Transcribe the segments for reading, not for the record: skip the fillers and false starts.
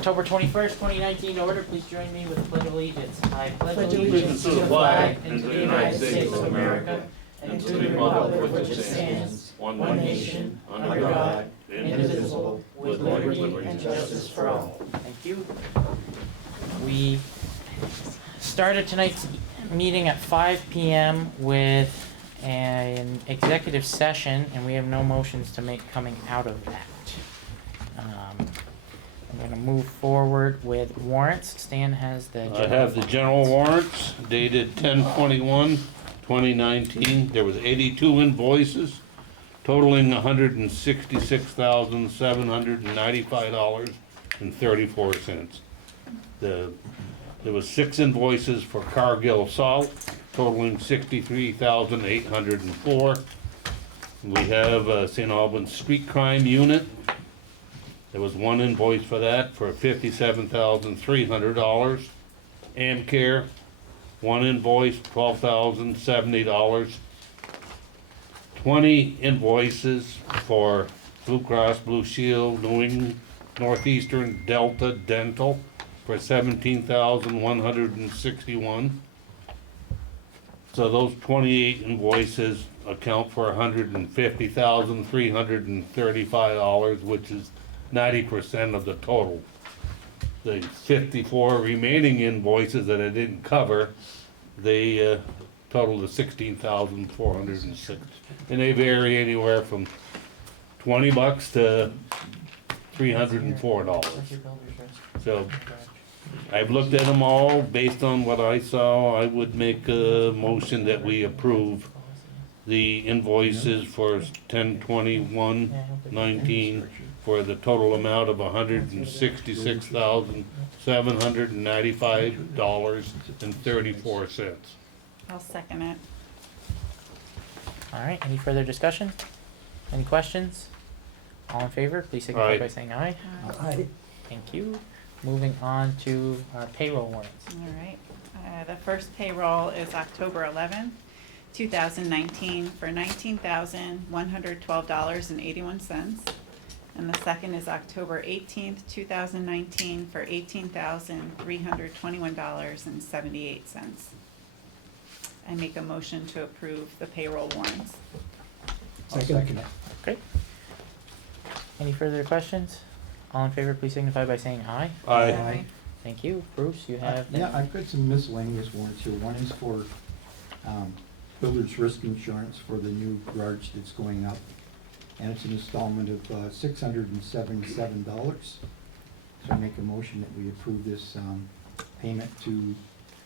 October 21st, 2019 order. Please join me with the Pledge of Allegiance. I pledge allegiance to the flag and to the United States of America and to the republic for which it stands, one nation, under God, indivisible, with liberty and justice for all. Thank you. We started tonight's meeting at 5 p.m. with an executive session, and we have no motions to make coming out of that. I'm going to move forward with warrants. Stan has the general I have the general warrants dated 10/21/2019. There was 82 invoices totaling $166,795.34. There was 6 invoices for Cargill salt totaling $63,804. We have St. Albans street crime unit. There was 1 invoice for that for $57,300. Amcare, 1 invoice, $12,070. 20 invoices for Blue Cross Blue Shield, New England, Northeastern Delta Dental for $17,161. So those 28 invoices account for $150,335, which is 90% of the total. The 54 remaining invoices that I didn't cover, they total to $16,406, and they vary anywhere from $20 to $304. So I've looked at them all. Based on what I saw, I would make a motion that we approve the invoices for 10/21/19 for the total amount of $166,795.34. I'll second it. All right, any further discussion? Any questions? All in favor, please signify Aye. by saying aye. Aye. Thank you. Moving on to our payroll warrants. All right. The first payroll is October 11th, 2019 for $19,112.81. And the second is October 18th, 2019 for $18,321.78. I make a motion to approve the payroll warrants. Second. Okay. Any further questions? All in favor, please signify by saying aye. Aye. Thank you. Bruce, you have... Yeah, I've got some miscellaneous warrants here. One is for builder's risk insurance for the new garage that's going up. And it's an installment of $677. So I make a motion that we approve this payment to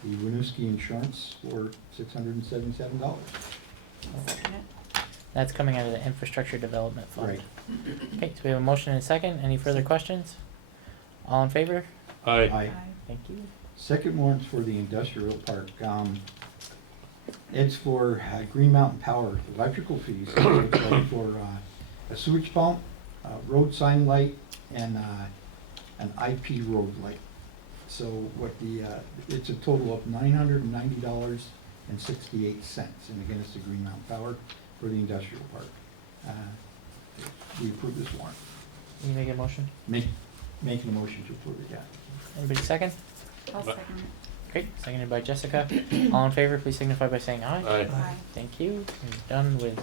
the Winooski Insurance for $677. I'll second it. That's coming out of the Infrastructure Development Fund. Right. Okay, so we have a motion and a second. Any further questions? All in favor? Aye. Aye. Thank you. Second warrant's for the industrial park. It's for Green Mountain Power electrical fees. It's like for a sewage pump, road sign light, and an IP road light. So what it's a total of $990.68. And again, it's the Green Mountain Power for the industrial park. We approve this warrant. Can you make a motion? Making a motion to approve it, yeah. Anybody second? I'll second it. Great, seconded by Jessica. All in favor, please signify by saying aye. Aye. Aye. Thank you. We're done with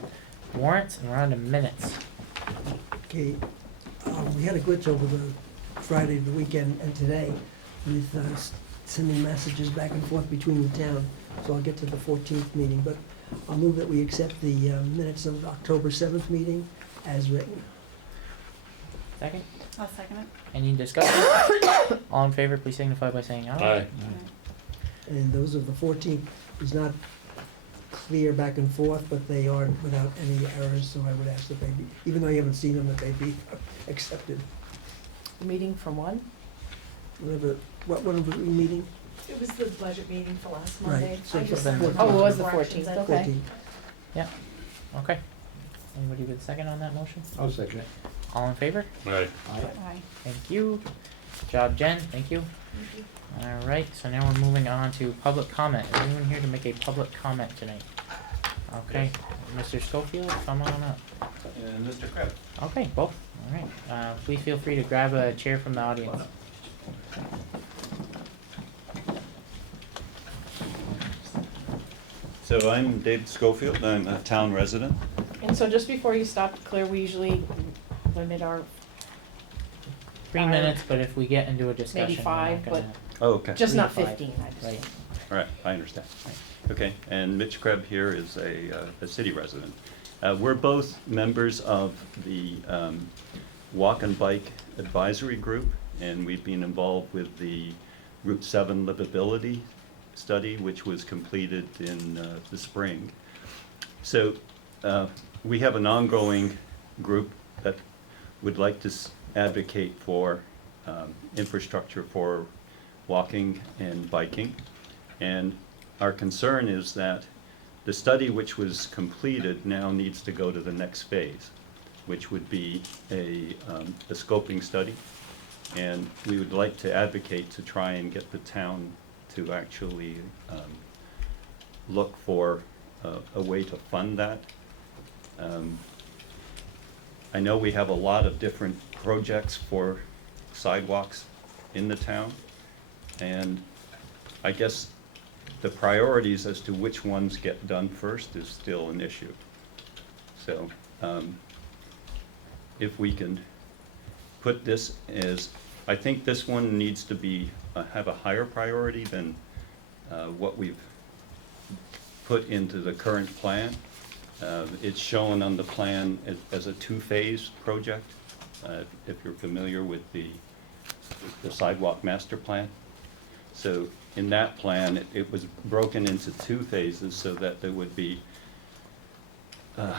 warrants, and we're on to minutes. Okay, we had a glitch over the Friday, the weekend, and today with sending messages back and forth between the town. So I'll get to the 14th meeting, but I'll move that we accept the minutes of the October 7th meeting as written. Second? I'll second it. Any discussion? All in favor, please signify by saying aye. Aye. And those of the 14th is not clear back and forth, but they are without any errors, so I would ask that they be, even though you haven't seen them, that they be accepted. Meeting from when? Whatever, what was the meeting? It was the budget meeting for last Right, Monday. so I just then- sent Oh, them it all was the the corrections 14th, in. okay. 14th. Yeah. Okay. Anybody with a second on that motion? I'll second it. All in favor? Aye. Aye. Aye. Thank you. Good job, Jen. Thank you. All right, so now we're moving on to public comment. Is anyone here to make a public comment tonight? Okay, Mr. Schofield, come on up. And Mr. Krebs. Okay, both. All right. Please feel free to grab a chair from the audience. So I'm Dave Schofield, I'm a town resident. And so just before you stop, Claire, we usually limit our, 3 minutes, but if we get into a discussion, we're not 5, gonna. Oh, okay, just not 3 to 5, 15, I just. Right. all right, I understand. Okay, and Mitch Krebs here is a city resident. We're both members of the Walk and Bike Advisory Group, and we've been involved with the Route 7 livability study, which was completed in the spring. So we have an ongoing group that would like to advocate for infrastructure for walking and biking. And our concern is that the study which was completed now needs to go to the next phase, which would be a scoping study. And we would like to advocate to try and get the town to actually look for a way to fund that. I know we have a lot of different projects for sidewalks in the town, and I guess the priorities as to which ones get done first is still an issue. So if we can put this as, I think this one needs to be, have a higher priority than what we've put into the current plan. It's shown on the plan as a two-phase project, if you're familiar with the sidewalk master plan. So in that plan, it was broken into two phases so that there would be a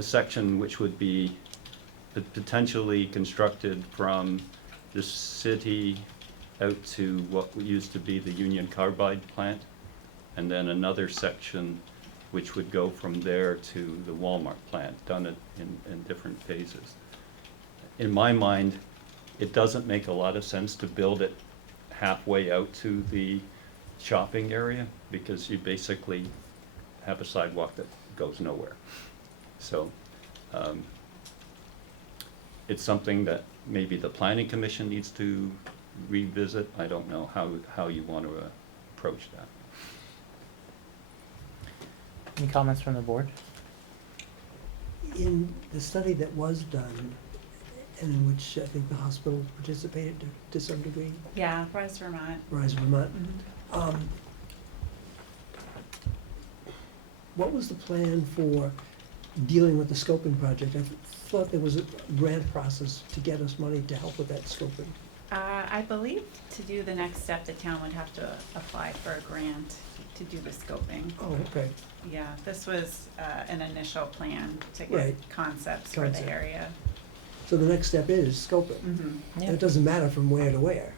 section which would be potentially constructed from the city out to what used to be the Union Carbide plant, and then another section which would go from there to the Walmart plant, done it in different phases. In my mind, it doesn't make a lot of sense to build it halfway out to the shopping area, because you basically have a sidewalk that goes nowhere. So it's something that maybe the planning commission needs to revisit. I don't know how you want to approach that. Any comments from the board? In the study that was done, and in which I think the hospital participated to some degree, Yeah, Rise Vermont. Rise Vermont, Mhm. what was the plan for dealing with the scoping project? I thought there was a grant process to get us money to help with that scoping. I believe to do the next step, the town would have to apply for a grant to do the scoping. Oh, okay. Yeah, this was an initial plan to Right. get concepts for the Concept. area. So the next step is scoping. Mm-hmm. And it doesn't matter from where to where.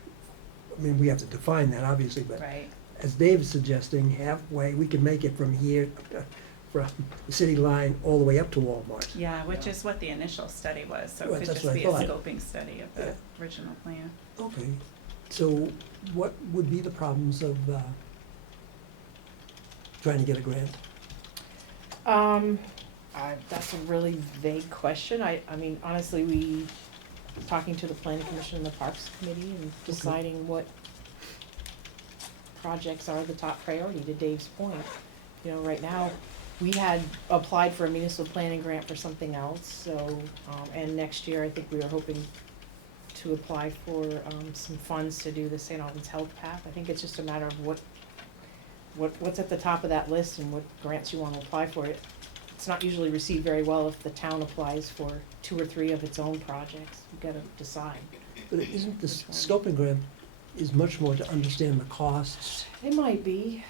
I mean, we have to define that, obviously, but Right. as Dave's suggesting, halfway, we can make it from here, from the city line, all the way up to Walmart. Yeah, which is what the initial study was, so Right, it could that's just what I be a thought. scoping study of the original plan. Okay, so what would be the problems of trying to get a grant? That's a really vague question. I mean, honestly, we, talking to the planning commission and the parks committee and deciding what projects are the top priority, to Dave's point. You know, right now, we had applied for a municipal planning grant for something else, so, and next year, I think we were hoping to apply for, some funds to do the St. Albans Health Path. I think it's just a matter of what's at the top of that list and what grants you wanna apply for. It's not usually received very well if the town applies for 2 or 3 of its own projects. You've gotta decide. But isn't the scoping grant is much more to understand the costs, It might be.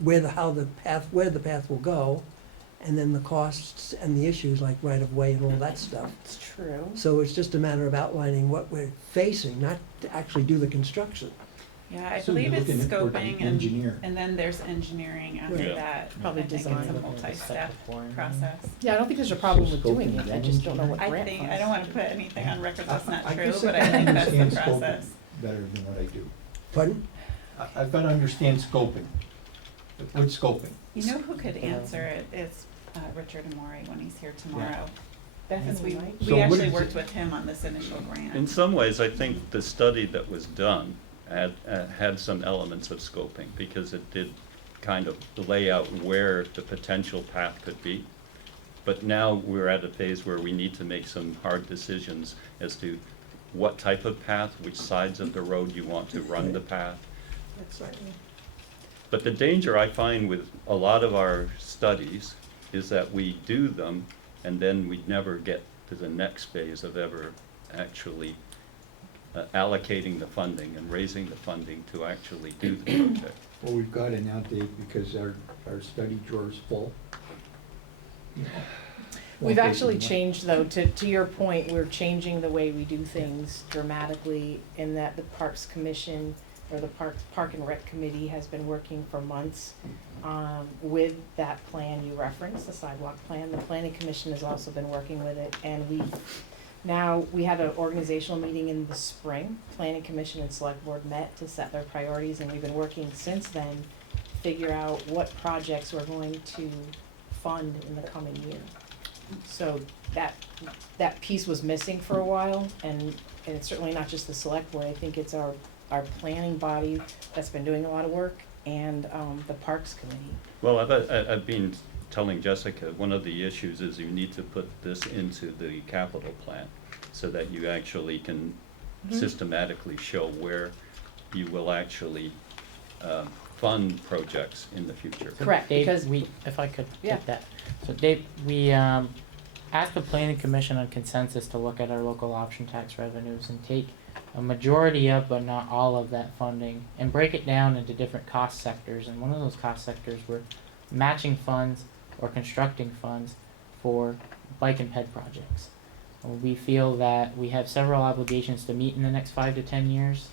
where the path will go, and then the costs and the issues like right-of-way and all that stuff. It's true. So it's just a matter of outlining what we're facing, not to actually do the construction. Yeah, I So believe you're it's looking for the scoping engineer. and then there's engineering after Yeah. that. Probably I think it's design. a multi-step process. Yeah, I don't think there's a problem with So doing scoping it. I just don't know what I grant think, funds. I don't wanna put anything on record that's not I true, guess but I I think that's the understand scoping process. better than what I do. Pardon? I've got to understand scoping. But what's scoping? You know who could answer it? It's Richard Amori when he's here tomorrow. Because Definitely, right? So we what actually is worked it- with him on this initial grant. In some ways, I think the study that was done had some elements of scoping, because it did kind of lay out where the potential path could be. But now we're at a phase where we need to make some hard decisions as to what type of path, which sides of the road you want to run the path. That's right. But the danger I find with a lot of our studies is that we do them and then we never get to the next phase of ever actually allocating the funding and raising the funding to actually do the project. Well, we've got it now, Dave, because our study drawer's full. We've actually changed, though, to your point, we're changing the way we do things dramatically in that the Parks Commission or the Park and Rec Committee has been working for months with that plan you referenced, the sidewalk plan. The Planning Commission has also been working with it, and we had an organizational meeting in the spring. Planning Commission and Selectboard met to set their priorities, and we've been working since then to figure out what projects we're going to fund in the coming year. So that piece was missing for a while, and it's certainly not just the select board. I think it's our planning body that's been doing a lot of work, and the Parks Committee. Well, I've been telling Jessica, one of the issues is you need to put this into the capital plan so that you actually can systematically show where you will actually fund projects in the future. Correct, Dave, because if I could Yeah. take that. So Dave, we asked the planning commission on consensus to look at our local option tax revenues and take a majority of, but not all of that funding, and break it down into different cost sectors. And one of those cost sectors were matching funds or constructing funds for bike and ped projects. We feel that we have several obligations to meet in the next 5 to 10 years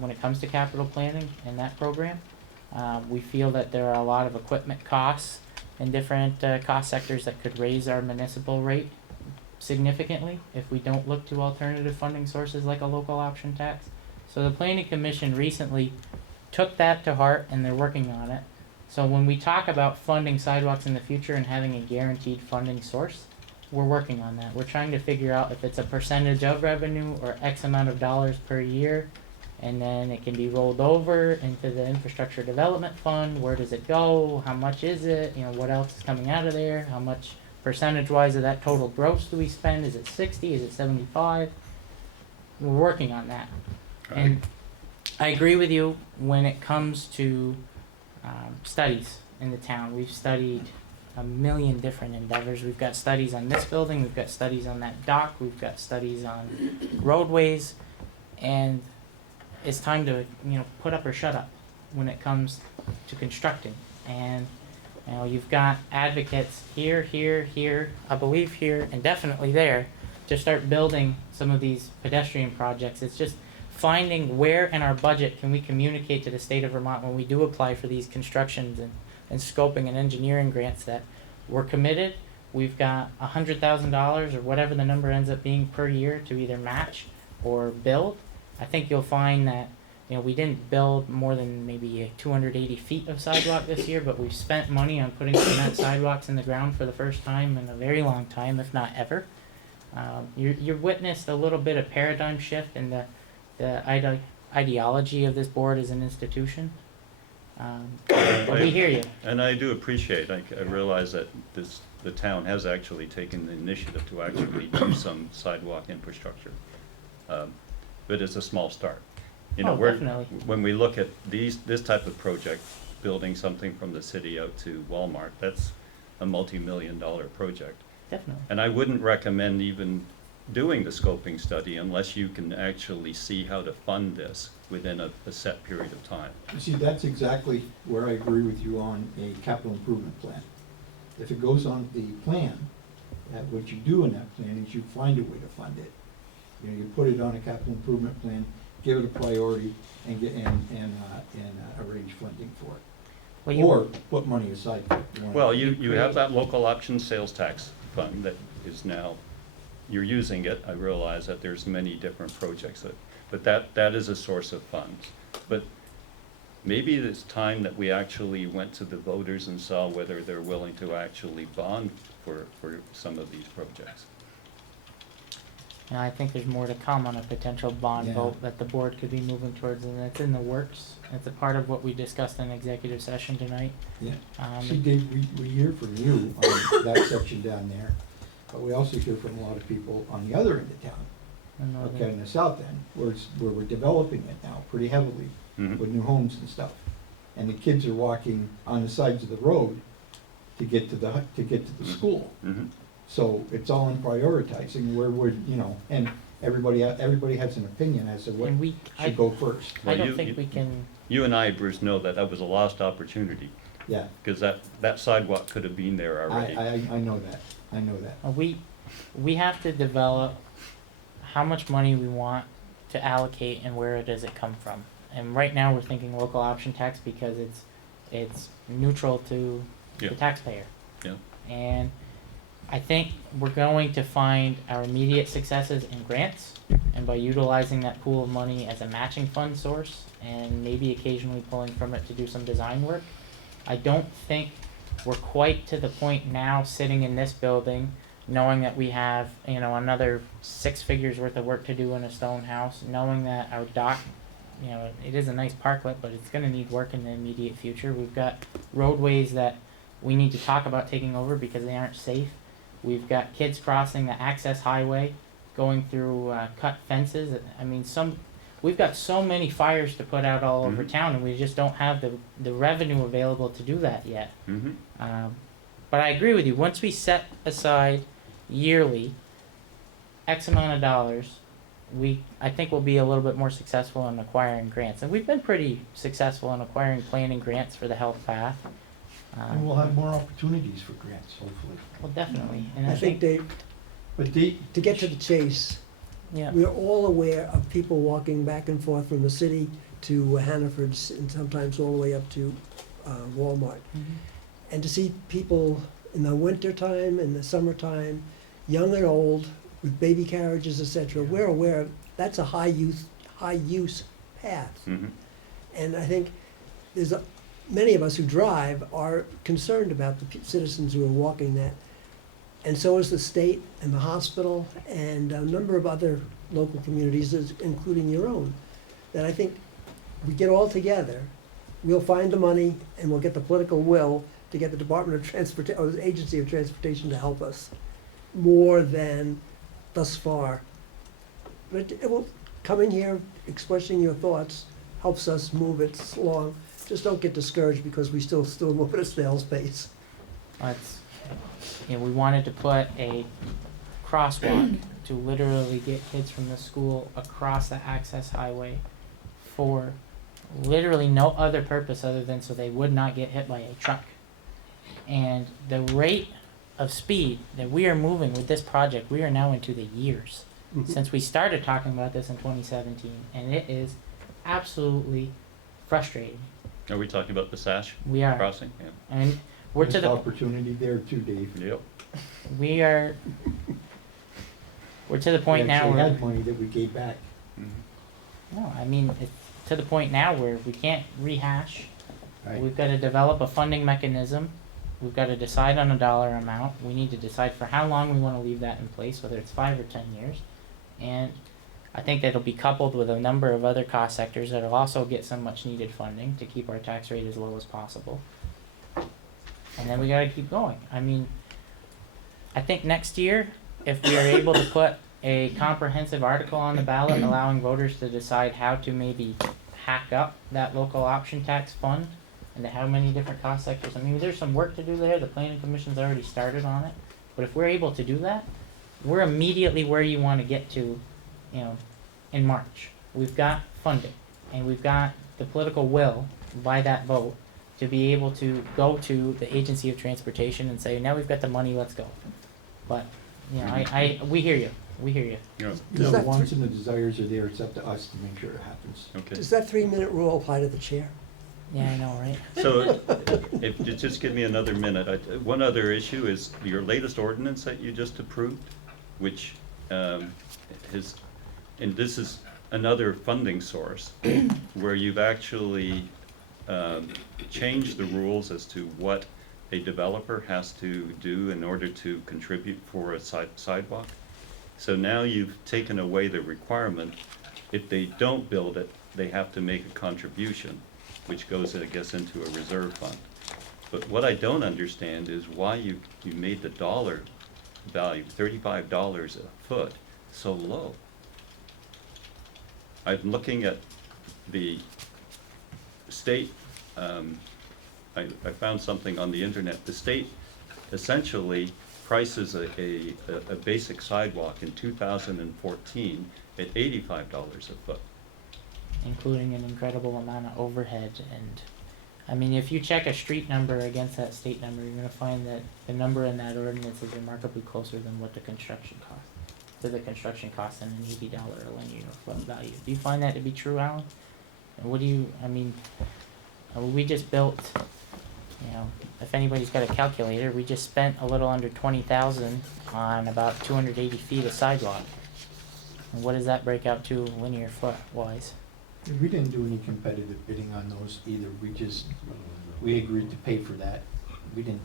when it comes to capital planning and that program. We feel that there are a lot of equipment costs in different cost sectors that could raise our municipal rate significantly if we don't look to alternative funding sources like a local option tax. So the Planning Commission recently took that to heart, and they're working on it. So when we talk about funding sidewalks in the future and having a guaranteed funding source, we're working on that. We're trying to figure out if it's a percentage of revenue or X amount of dollars per year, and then it can be rolled over into the infrastructure development fund. Where does it go? How much is it? What else is coming out of there? How much percentage-wise of that total gross do we spend? Is it 60? Is it 75? We're working on that. And I agree with you when it comes to studies in the town. We've studied a million different endeavors. We've got studies on this building, we've got studies on that dock, we've got studies on roadways, and it's time to put up or shut up when it comes to constructing. And you've got advocates here, I believe here, and definitely there to start building some of these pedestrian projects. It's just finding where in our budget can we communicate to the state of Vermont when we do apply for these constructions and scoping and engineering grants that we're committed. We've got $100,000 or whatever the number ends up being per year to either match or build. I think you'll find that we didn't build more than maybe 280 feet of sidewalk this year, but we've spent money on putting cement sidewalks in the ground for the first time in a very long time, if not ever. You witnessed a little bit of paradigm shift in the ideology of this board as an institution. But we hear you. And I do appreciate, I realize that the town has actually taken the initiative to actually do some sidewalk infrastructure. But it's a small start. Definitely. When we look at this type of project, building something from the city out to Walmart, that's a multi-million-dollar project. Definitely. And I wouldn't recommend even doing the scoping study unless you can actually see how to fund this within a set period of time. You see, that's exactly where I agree with you on a capital improvement plan. If it goes on the plan, what you do in that plan is you find a way to fund it. You put it on a capital improvement plan, give it a priority, and arrange funding for it. Or put money aside for it. Well, you have that local option sales tax fund that is now, you're using it. I realize that there's many different projects but that is a source of funds. But maybe it's time that we actually went to the voters and saw whether they're willing to actually bond for some of these projects. And I think there's more to come on a potential bond Yeah. vote that the board could be moving towards, and it's in the works. It's a part of what we discussed in executive session tonight. Yeah. Um, See, Dave, we hear from you on that section down there, but we also hear from a lot of people on the other end of town, in Northern- okay, in the south end, where we're developing it now pretty heavily Mhm. with new homes and stuff. And the kids are walking on the sides of the road to get to the school. Mhm. So it's all in prioritizing where would, and everybody has an opinion as to what And we, should go first. I Well, don't you- think you- we can, You and I, Bruce, know that that was a lost opportunity, Yeah, because that sidewalk could have been there already. I know that, I know that. we have to develop how much money we want to allocate and where does it come from. And right now, we're thinking local option tax because it's neutral to Yeah. the taxpayer. Yeah. And I think we're going to find our immediate successes in grants, and by utilizing that pool of money as a matching fund source, and maybe occasionally pulling from it to do some design work. I don't think we're quite to the point now, sitting in this building, knowing that we have, another 6 figures worth of work to do in a stone house, knowing that our dock, it is a nice parklet, but it's gonna need work in the immediate future. We've got roadways that we need to talk about taking over because they aren't safe. We've got kids crossing the access highway, going through cut fences. I mean, we've got so many fires to put out all over Mhm. town, and we just don't have the revenue available to do that yet. Mhm. But I agree with you. Once we set aside yearly X amount of dollars, I think we'll be a little bit more successful in acquiring grants, and we've been pretty successful in acquiring planning grants for the health path. And we'll have more opportunities for grants, hopefully. Well, definitely, and I think, Dave, But to get to the chase, yeah. we're all aware of people walking back and forth from the city to Hannaford's and sometimes all the way up to Walmart. Mhm. And to see people in the wintertime, in the summertime, young and old, with baby carriages, etc., we're aware that's a high use path. Mhm. And I think many of us who drive are concerned about the citizens who are walking that. And so is the state and the hospital and a number of other local communities, including your own. That I think we get all together, we'll find the money and we'll get the political will to get the Department of Transportation, or the Agency of Transportation to help us more than thus far. But coming here, expressing your thoughts helps us move it along. Just don't get discouraged because we still move at a snail's pace. We wanted to put a crosswalk to literally get kids from the school across the access highway for literally no other purpose other than so they would not get hit by a truck. And the rate of speed that we are moving with this project, we are now into the years since we started talking about this in 2017, and it is absolutely frustrating. Are we talking about the Sash We are, crossing? Yeah. and we're to Missed the opportunity there too, Dave. Yep. we're to the point We now actually where had money that we gave back. Mhm. no, I mean it's to the point now where we can't rehash. Right. We've got to develop a funding mechanism. We've got to decide on a dollar amount. We need to decide for how long we want to leave that in place, whether it's 5 or 10 years. And I think that'll be coupled with a number of other cost sectors that'll also get some much needed funding to keep our tax rate as low as possible. And then we got to keep going. I mean, I think next year, if we are able to put a comprehensive article on the ballot allowing voters to decide how to maybe hack up that local option tax fund into how many different cost sectors. I mean, there's some work to do there. The planning commission's already started on it. But if we're able to do that, we're immediately where you want to get to, in March. We've got funding, and we've got the political will by that vote to be able to go to the Agency of Transportation and say, now we've got the money, let's go. But, we hear you. We hear you. Yeah. Does The that wants and the desires are there, it's up to us to make sure it happens. Okay. Does that 3-minute rule apply to the chair? Yeah, I know, right? So, if you just give me another minute, one other issue is your latest ordinance that you just approved, which and this is another funding source, where you've actually changed the rules as to what a developer has to do in order to contribute for a sidewalk. So now you've taken away the requirement, if they don't build it, they have to make a contribution, which goes, I guess, into a reserve fund. But what I don't understand is why you made the dollar value, $35 a foot, so low. I'm looking at the state, I found something on the internet. The state essentially prices a basic sidewalk in 2014 at $85 a foot. Including an incredible amount of overhead. And I mean, if you check a street number against that state number, you're gonna find that the number in that ordinance is remarkably closer than what the construction cost. To the construction cost and an $80 a linear foot value. Do you find that to be true, Alan? And what do you, I mean, we just built, you know, if anybody's got a calculator, we just spent a little under 20,000 on about 280 feet of sidewalk. And what does that break out to linear foot wise? We didn't do any competitive bidding on those either. We agreed to pay for that. We didn't,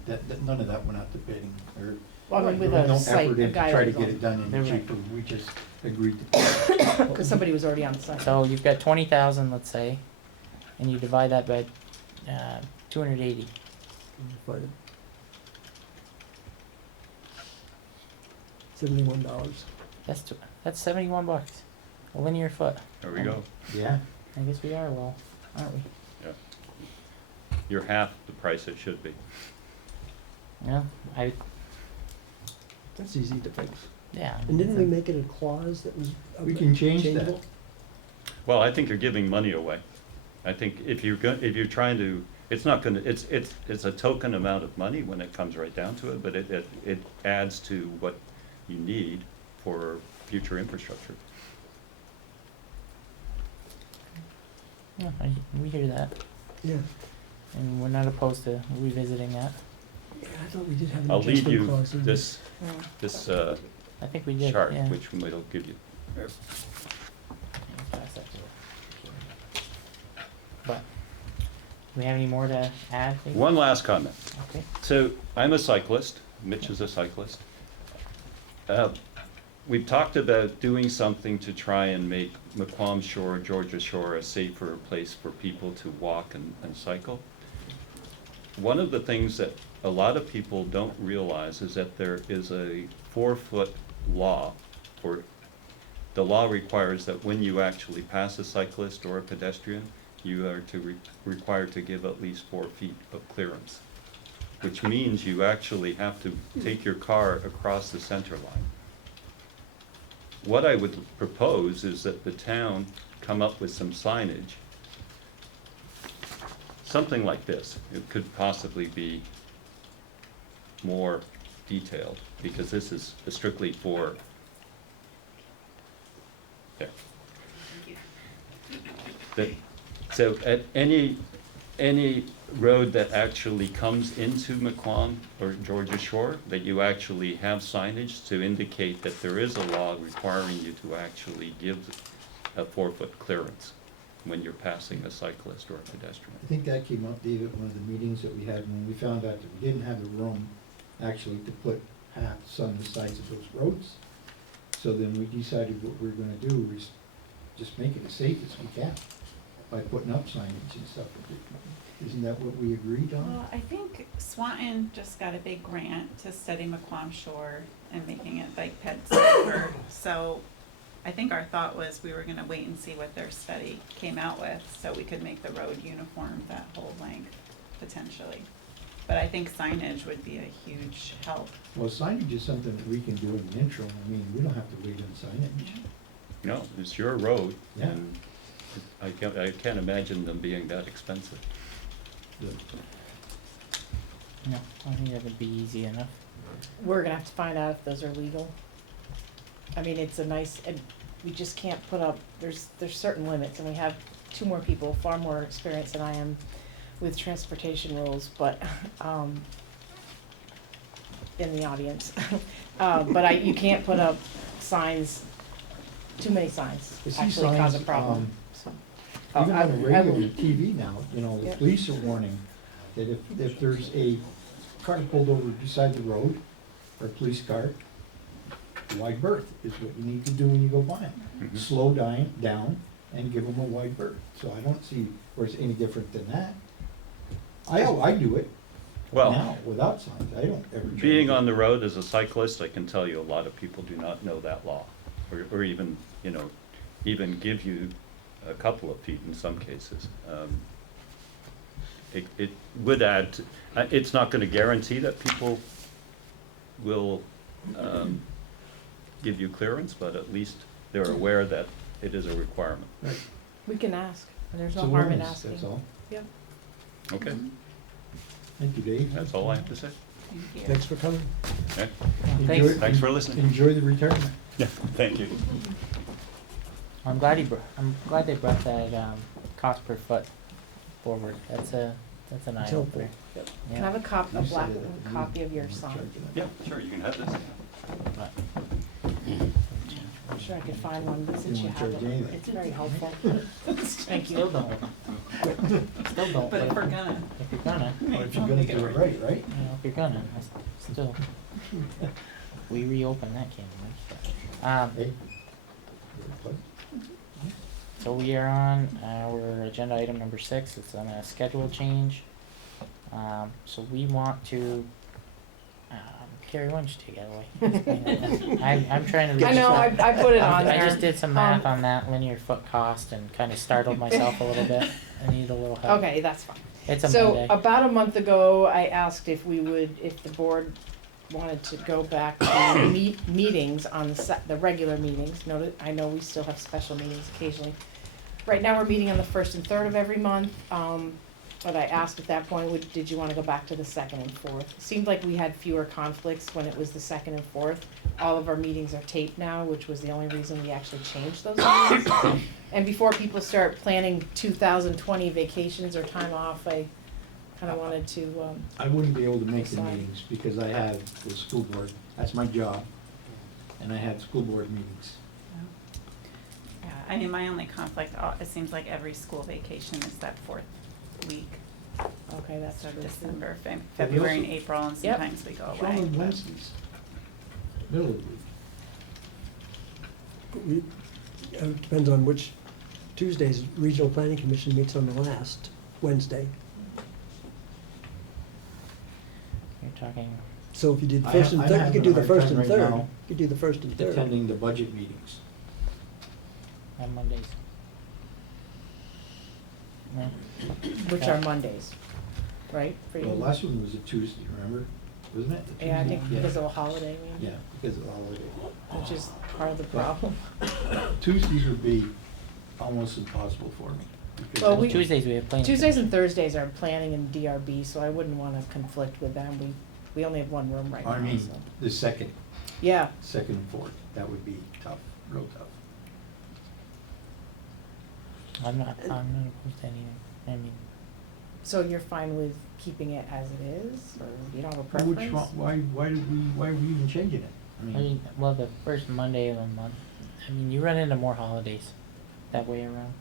none of that went out to bidding, or Well, I mean, with there was a no site, effort a in to guy try to was get on, it done They're any right. cheaper. We just agreed to pay. because somebody was already on site. So you've got 20,000, let's say, and you divide that by 280. $71. That's $71 a linear foot. There we go. Yeah. I guess we are low, aren't we? You're half the price it should be. Yeah, That's easy to fix. yeah. And didn't we make it a clause that was? We can change that. changeable? Well, I think you're giving money away. I think if you're trying to, it's not gonna, it's a token amount of money when it comes right down to it, but it adds to what you need for future infrastructure. Yeah, we hear that, Yeah. and we're not opposed to revisiting that. Yeah, I thought we did have an I'll leave adjustment you clause in this, Mm. this I think we did, chart, yeah. which it'll give you. Yeah, pass that to her. But, do we have any more to add? maybe? One last comment. Okay. So I'm a cyclist, Mitch is a cyclist. We've talked about doing something to try and make McQuam Shore, Georgia Shore, a safer place for people to walk and cycle. One of the things that a lot of people don't realize is that there is a 4-foot law for, the law requires that when you actually pass a cyclist or a pedestrian, you are required to give at least 4 feet of clearance, which means you actually have to take your car across the center line. What I would propose is that the town come up with some signage, something like this. It could possibly be more detailed, because this is strictly for, yeah. So at any road that actually comes into McQuam or Georgia Shore, that you actually have signage to indicate that there is a law requiring you to actually give a 4-foot clearance when you're passing a cyclist or a pedestrian. I think that came up, Dave, at one of the meetings that we had when we found out that we didn't have the room actually to put paths on the sides of those roads. So then we decided what we were gonna do is just make it as safe as we can by putting up signage and stuff. Isn't that what we agreed on? Well, I think Swanton just got a big grant to study McQuam Shore and making it bike ped safer. So I think our thought was we were gonna wait and see what their study came out with, so we could make the road uniform that whole length, potentially. But I think signage would be a huge help. Well, signage is something that we can do in the interim. I mean, we don't have to wait on signage. No, it's your road, Yeah. and I can't imagine them being that expensive. No, I think that would be easy enough. We're gonna have to find out if those are legal. I mean, it's a nice, and we just can't put up, there's certain limits, and we have 2 more people, far more experienced than I am with transportation rules, but, in the audience. But you can't put up signs, too many signs, You see actually cause a signs, problem, so. Even on the radio and TV now, the Yep. police are warning that if there's a car pulled over beside the road, or a police car, wide berth is what you need to do when you go by them. Mhm. Slow down and give them a wide berth. So I don't see where it's any different than that. I do it Well, now without signs. I don't ever. being on the road as a cyclist, I can tell you a lot of people do not know that law, or even, even give you a couple of feet in some cases. It would add, it's not gonna guarantee that people will, give you clearance, but at least they're aware that it is a requirement. Right. We can ask, and there's It's no harm in awareness, asking. that's all. Yep. Okay, Thank you, Dave. that's all I have to say. Thank you. Thanks for coming. Okay, Thanks. thanks for listening. Enjoy the retirement. Yeah, thank you. I'm glad they brought that, cost per foot forward. That's an eye helpful. opener. Can I Yeah. have a You black said it at the copy of your meeting. sign? Yeah, sure, you can have this. I'm sure I could find one, but You since you won't have charge it, anything. it's very helpful. Thank Still you. don't. Still don't. But if we're gonna, If you're gonna, Or if you're gonna do it right, right? if you're gonna, still. We reopen that can of worms. Hey. So we are on our agenda item number 6. It's on a schedule change. So we want to. Carrie, why don't you take it away? I'm trying to read. I know, I put it on there. I just did some math Um, on that linear foot cost and kind of startled myself a little bit. I need a little help. Okay, that's fine. It's a So Monday. about a month ago, I asked if the board wanted to go back to meetings on the regular meetings. I know we still have special meetings occasionally. Right now, we're meeting on the 1st and 3rd of every month. But I asked at that point, did you wanna go back to the 2nd and 4th? Seemed like we had fewer conflicts when it was the 2nd and 4th. All of our meetings are taped now, which was the only reason we actually changed those meetings. And before people start planning 2020 vacations or time off, I kinda wanted to, I wouldn't be able to make the Decide. meetings because I have the school board, that's my job. And I have school board meetings. yeah, I mean, my only conflict, it seems like every school vacation is that 4th week. okay, that's So what it is. December, we February and also- April, and Yep. sometimes we go Show away. them but- Wednesdays. Middle of the week. It depends on which Tuesdays. Regional Planning Commission meets on the last Wednesday. You're talking. So if you did I first ha- and I'm third, you having could do a the hard first time and right third. now You could do the first and third. Attending the budget meetings. On Mondays. Yeah. Which are Mondays, right, for you? Well, last one was a Tuesday, remember? Wasn't it? A Yeah, I Tuesday? think because of a holiday, I mean, Yeah, because of the holiday. which is part of the problem. Tuesdays would be almost impossible for me. because Well, we- Tuesdays we have planning. Tuesdays and Thursdays are planning and DRB, so I wouldn't wanna conflict with them. We only have one room right I now, mean, so. the second Yeah, and fourth, that would be tough, real tough. I'm not opposed to anything. I mean, so you're fine with keeping it as it is, or you don't have a Which preference? one, why are we even changing it? I mean, well, the first Monday of the month. I mean, you run into more holidays that way around.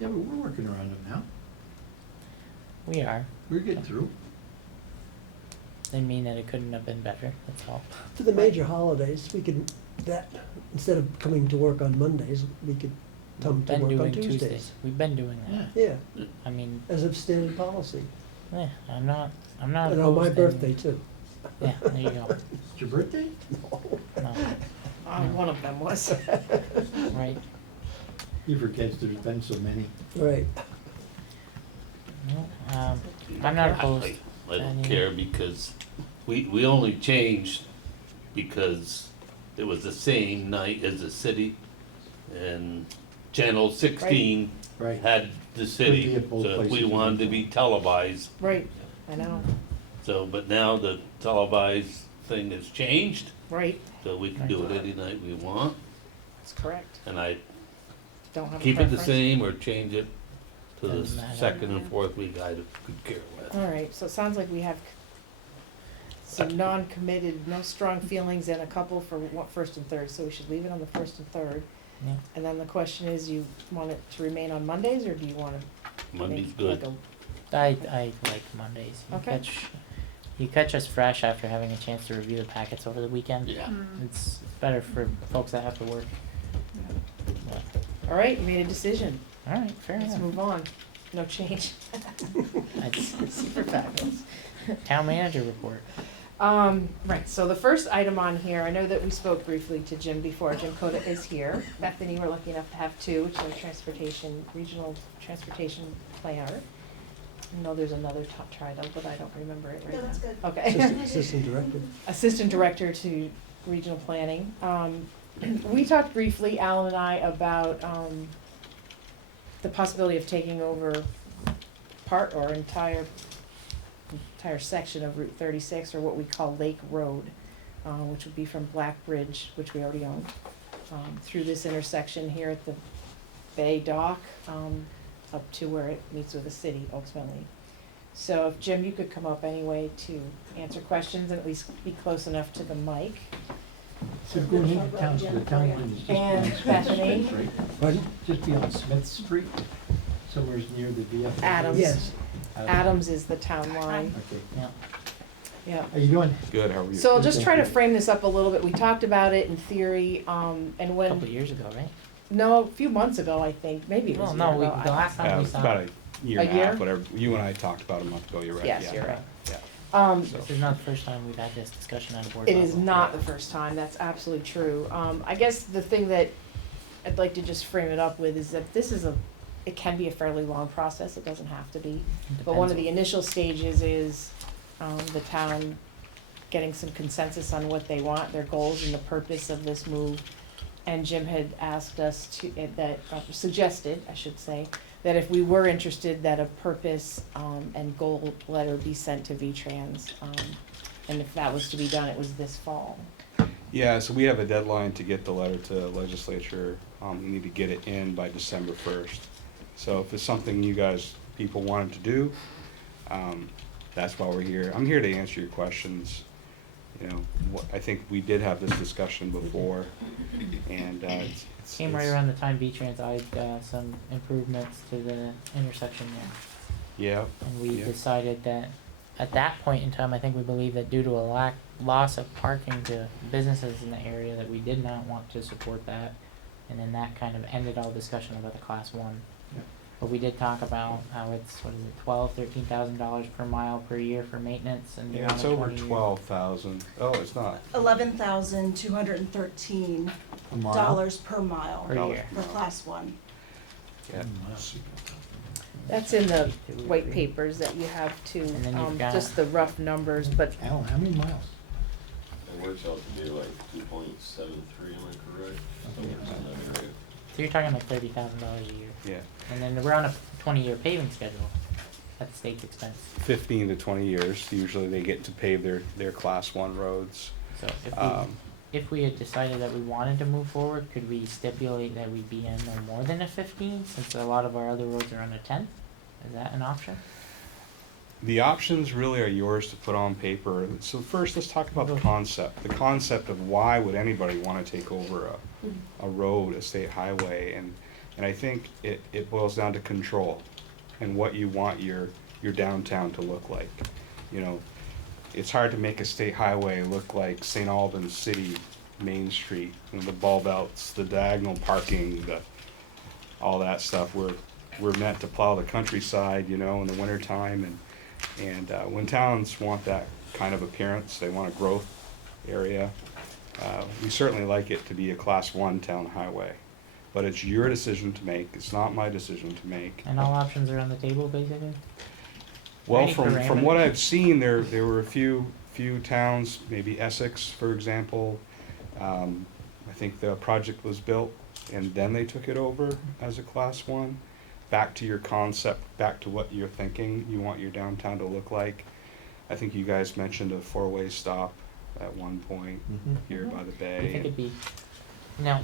Yeah, but we're working around them now. We are. We're getting through. Doesn't mean that it couldn't have been better. That's all. For the major holidays, we could, instead of coming to work on Mondays, we could come We've to been work on doing Tuesdays. Tuesdays. We've been doing that. Yeah. Yeah, I mean, as a standard policy. I'm not And opposed on my to birthday any- too. Yeah, there you go. It's your birthday? No, One of them was. right. You forget there's been so many. Right. No, I'm not opposed. I don't Any- care because we only changed because it was the same night as the city, and Channel 16 Right. had the Could be city, at both so we places. wanted to be televised. Right, I know, So, but now the televised thing has changed, right, so we can do it any night we want, that's correct. and I Don't have a keep it the preference. same or change it to the Doesn't matter. second and fourth week, I could care less. All right, so it sounds like we have some non-committed, no strong feelings, and a couple for first and third, so we should leave it on the first and third. Yeah. And then the question is, you want it to remain on Mondays, or do you wanna Monday's make good. like I like Mondays. Okay. You catch us fresh after having a chance to review the packets over the weekend. Yeah. It's better for folks that have to work. all right, you made a decision, All right, fair let's enough. move on, no change. That's Super fabulous. town manager report. Right, so the first item on here, I know that we spoke briefly to Jim before, Jim Koda is here. Bethany, we're lucky enough to have two, which is our regional transportation planner. I know there's another top title, but I don't remember it right now. No, that's good. Okay. Assistant director. Assistant Director to Regional Planning. We talked briefly, Alan and I, about the possibility of taking over part or entire section of Route 36, or what we call Lake Road, which would be from Black Bridge, which we already own, through this intersection here at the Bay Dock, up to where it meets with the city ultimately. So if Jim, you could come up anyway to answer questions and at least be close enough to the mic. So going into town, so the town line is just And on Smith Bethany. Street, right? Pardon? Just be on Smith Street, somewhere near the VFW. Adams. Yes. Adams is the town line, Okay, Yeah. yeah. how you doing? Good, how are you? So I'll just try to frame this up a little bit. We talked about it in theory, and A couple when, of years ago, right? no, a few months ago, I think, maybe it was Well, a no, year we, ago. the last time we It's saw. about a year A and a year? half, whatever. You and I talked about a month ago, you're right. Yes, yeah. you're right. Yeah. So This is not the first time we've had this discussion on a board it level. is not the first time, that's absolutely true. I guess the thing that I'd like to just frame it up with is that this is it can be a fairly long process, it doesn't have to be. It But one of depends the initial stages is the town getting some consensus on what they want, their goals and the purpose of this move. And Jim had asked us suggested, I should say, that if we were interested, that a purpose and goal letter be sent to V-Trans. And if that was to be done, it was this fall. Yeah, so we have a deadline to get the letter to legislature. We need to get it in by December 1st. So if it's something you guys, people wanted to do, that's why we're here. I'm here to answer your questions. You know, I think we did have this discussion before, and Came right around the time V-Trans eyed some improvements to the intersection there. Yeah, And we Yeah. decided that, at that point in time, I think we believed that due to a loss of parking to businesses in the area, that we did not want to support that. And then that kind of ended all discussion about the class one. Yeah. But we did talk about how it's, what is it, $13,000 per mile per year for maintenance, and you're yeah, on it's a over 20-year 12,000. Oh, it's not. $11,213 A mile? per mile per year. for class one. Yeah. That's in the white papers that you have too, And then you've got- just the rough numbers, but Alan, how many miles? It works out to be like 2.73, am I correct? Somewhere in that area. So you're talking like $30,000 a year. Yeah, And then we're on a 20-year paving schedule at the state's expense. 15 to 20 years. Usually they get to pave their class 1 roads. So Um, if we had decided that we wanted to move forward, could we stipulate that we'd be in no more than a 15, since a lot of our other roads are on a 10? Is that an option? The options really are yours to put on paper. So first, let's talk about the concept. The concept of why would anybody want to take over a road, a state highway, and I think it boils down to control and what you want your downtown to look like. You know, it's hard to make a state highway look like St. Albans City, Main Street, you know, the bulb outs, the diagonal parking, all that stuff. We're meant to plow the countryside, you know, in the wintertime, and when towns want that kind of appearance, they want a growth area. We certainly like it to be a class 1 town highway, but it's your decision to make. It's not my decision to make. And all options are on the table, basically? Well, Any from what parameters? I've seen, there were a few towns, maybe Essex, for example. I think the project was built and then they took it over as a class 1. Back to your concept, back to what you're thinking you want your downtown to look like. I think you guys mentioned a 4-way stop at one point here by the Do you bay. think it'd be, now,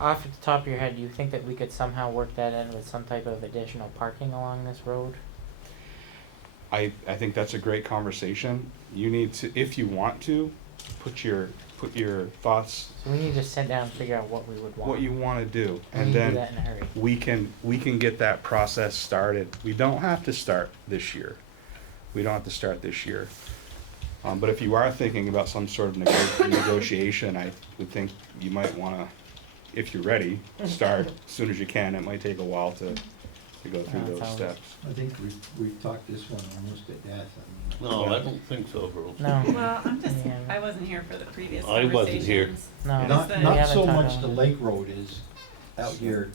off the top of your head, do you think that we could somehow work that in with some type of additional parking along this road? I think that's a great conversation. You need to, if you want to, put your thoughts, So we need to sit down and figure out what we would want. what you wanna do, We and need to do then that in a hurry. we can get that process started. We don't have to start this year. We don't have to start this year. But if you are thinking about some sort of negotiation, I would think you might wanna, if you're ready, start as soon as you can. It might take a while to go through That's those how- steps. I think we've talked this one almost to death. I mean, No, I don't think so, bro. No, Well, Yeah. I wasn't here for the previous I wasn't here. conversations. no. Not, that- we not haven't so talked much about the it. Lake Road is out here.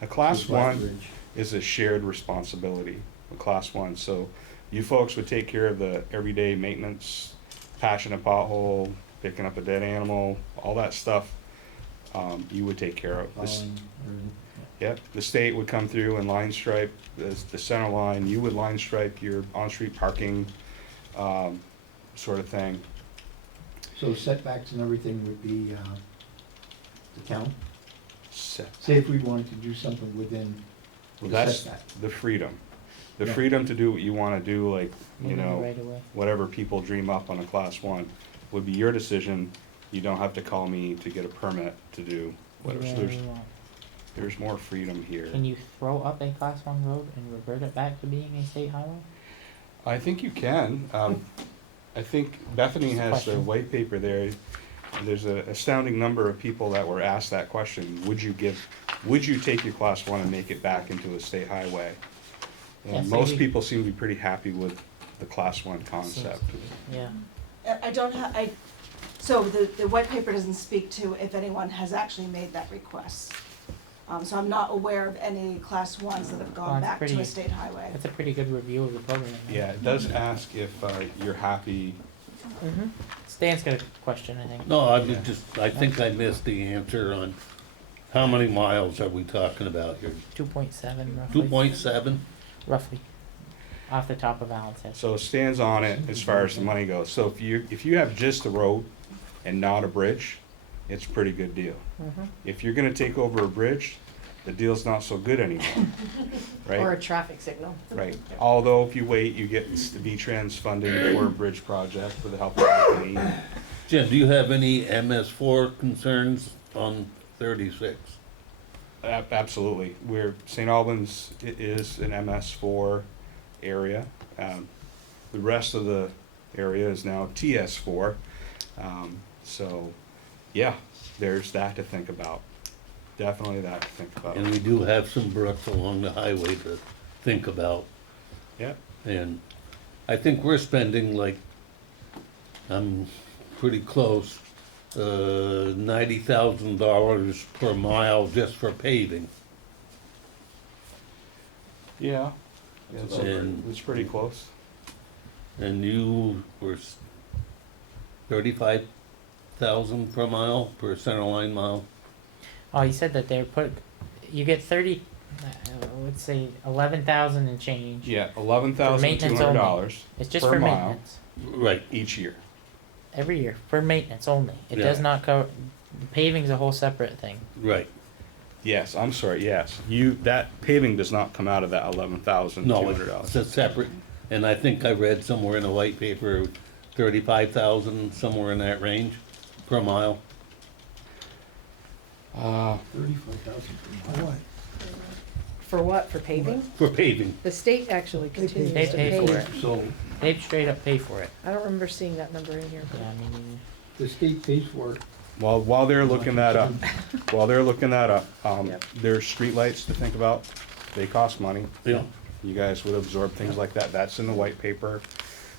A class to Black one Ridge. is a shared responsibility, a class one, so you folks would take care of the everyday maintenance, patching a pothole, picking up a dead animal, all that stuff, you would take care of. Plowing, everything. Yep, the state would come through and line stripe the center line, you would line stripe your on-street parking, sort of thing. So setbacks and everything would be, the town? Set. Say if we wanted to do something within Well, the that's setback. the freedom. The Yeah. freedom to do what you wanna do, like, you Moving know, right away. whatever people dream up on a class one would be your decision. You don't have to call me to get a permit to do whatever. So Yeah, there's, we won't. there's more freedom here. Can you throw up a class one road and revert it back to being a state highway? I think you can. I think Bethany Just a has the question. white paper there. There's an astounding number of people that were asked that question. Would you take your class one and make it back into a state highway? Yeah, And so most we- people seem to be pretty happy with the class one concept. Yeah. I don't have, so the white paper doesn't speak to if anyone has actually made that request. So I'm not aware of any class ones that have Well, gone it's back to pretty- a state highway. That's a pretty good review of the program. Yeah, it does ask if you're happy. Mm-hmm. Stan's got a question, I think. No, I think I missed the answer on how many miles are we talking about here? 2.7 roughly. 2.7? Roughly. Off the top of Alan's head. So it stands on it as far as the money goes. So if you have just a road and not a bridge, it's a pretty good deal. Mhm. If you're gonna take over a bridge, the deal's not so good anymore, Or a right? traffic signal. Right. Although if you wait, you get the V-Trans funding for a bridge project with the help of the county. Jim, do you have any MS4 concerns on 36? Absolutely. St. Albans is an MS4 area. The rest of the area is now TS4. So, yeah, there's that to think about. Definitely that to think about. And we do have some brooks along the highway to think about. Yeah. And I think we're spending like, I'm pretty close, $90,000 per mile just for paving. Yeah. That's It's, about right. And, it's pretty close. and you were 35,000 per mile, per center line mile? Oh, he said that you get 30, let's say 11,000 and change. Yeah, $11,200 It's just per for mile. maintenance. Right. each year. Every year, for maintenance only. It Yeah. does not cover, paving's a whole separate thing. Right. Yes, I'm sorry, yes. That paving does not come out of that $11,200. No, it's a separate, and I think I read somewhere in the white paper, 35,000, somewhere in that range, per mile. 35,000 per For mile. what? For what? For paving? For paving. The state actually They pay- continues They to pay pay. for it. So They straight up pay for it. I don't remember seeing that number in here. Yeah, I mean, the state pays for it. While they're looking that up, Yep. there's streetlights to think about. They cost money. Yeah. You guys would absorb things like that. That's in the white paper.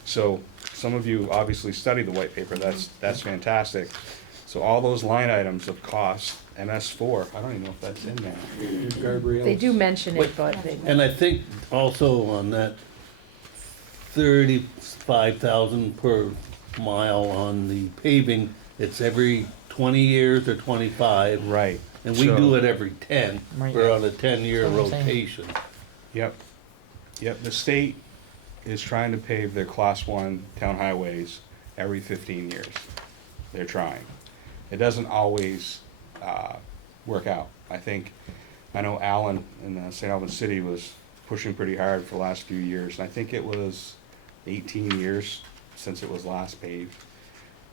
So some of you obviously studied the white paper. That's fantastic. So all those line items of cost, MS4, I don't even know if that's in there. Your guardrails. They do mention it, but they, And I think also on that 35,000 per mile on the paving, it's every 20 years or 25. Right. And we So- do it every 10. Right. We're on a 10-year That's what I'm saying. rotation. Yep. Yep, the state is trying to pave their class one town highways every 15 years. They're trying. It doesn't always, work out. I know Alan in St. Albans City was pushing pretty hard for the last few years, and I think it was 18 years since it was last paved.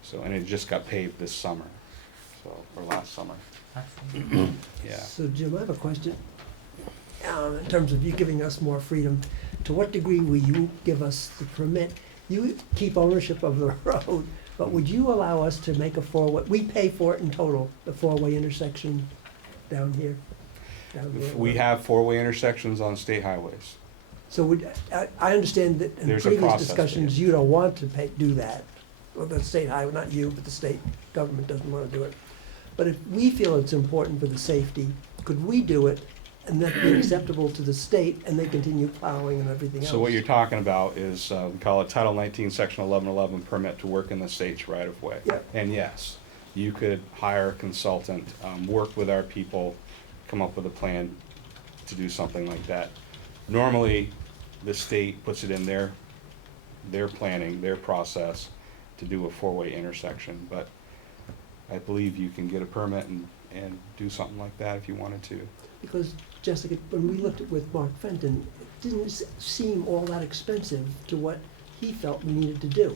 So, and it just got paved this summer, so, or last summer, yeah. So Jim, I have a question. In terms of you giving us more freedom, to what degree will you give us the permit? You keep ownership of the road, but would you allow us to make a four-way, we pay for it in total, the four-way intersection down here? down If there? we have four-way intersections on state highways. So I understand that in There's a previous process to discussions, it. you don't want to do that. Well, the state highway, not you, but the state government doesn't want to do it. But if we feel it's important for the safety, could we do it and that be acceptable to the state and they continue plowing and everything else? So what you're talking about is, we call it Title 19, Section 1111 permit to work in the state's right of way. Yep. And yes, you could hire a consultant, work with our people, come up with a plan to do something like that. Normally, the state puts it in their planning, their process to do a four-way intersection, but I believe you can get a permit and do something like that if you wanted to. Because, Jessica, when we looked at with Mark Fenton, it didn't seem all that expensive to what he felt we needed to do.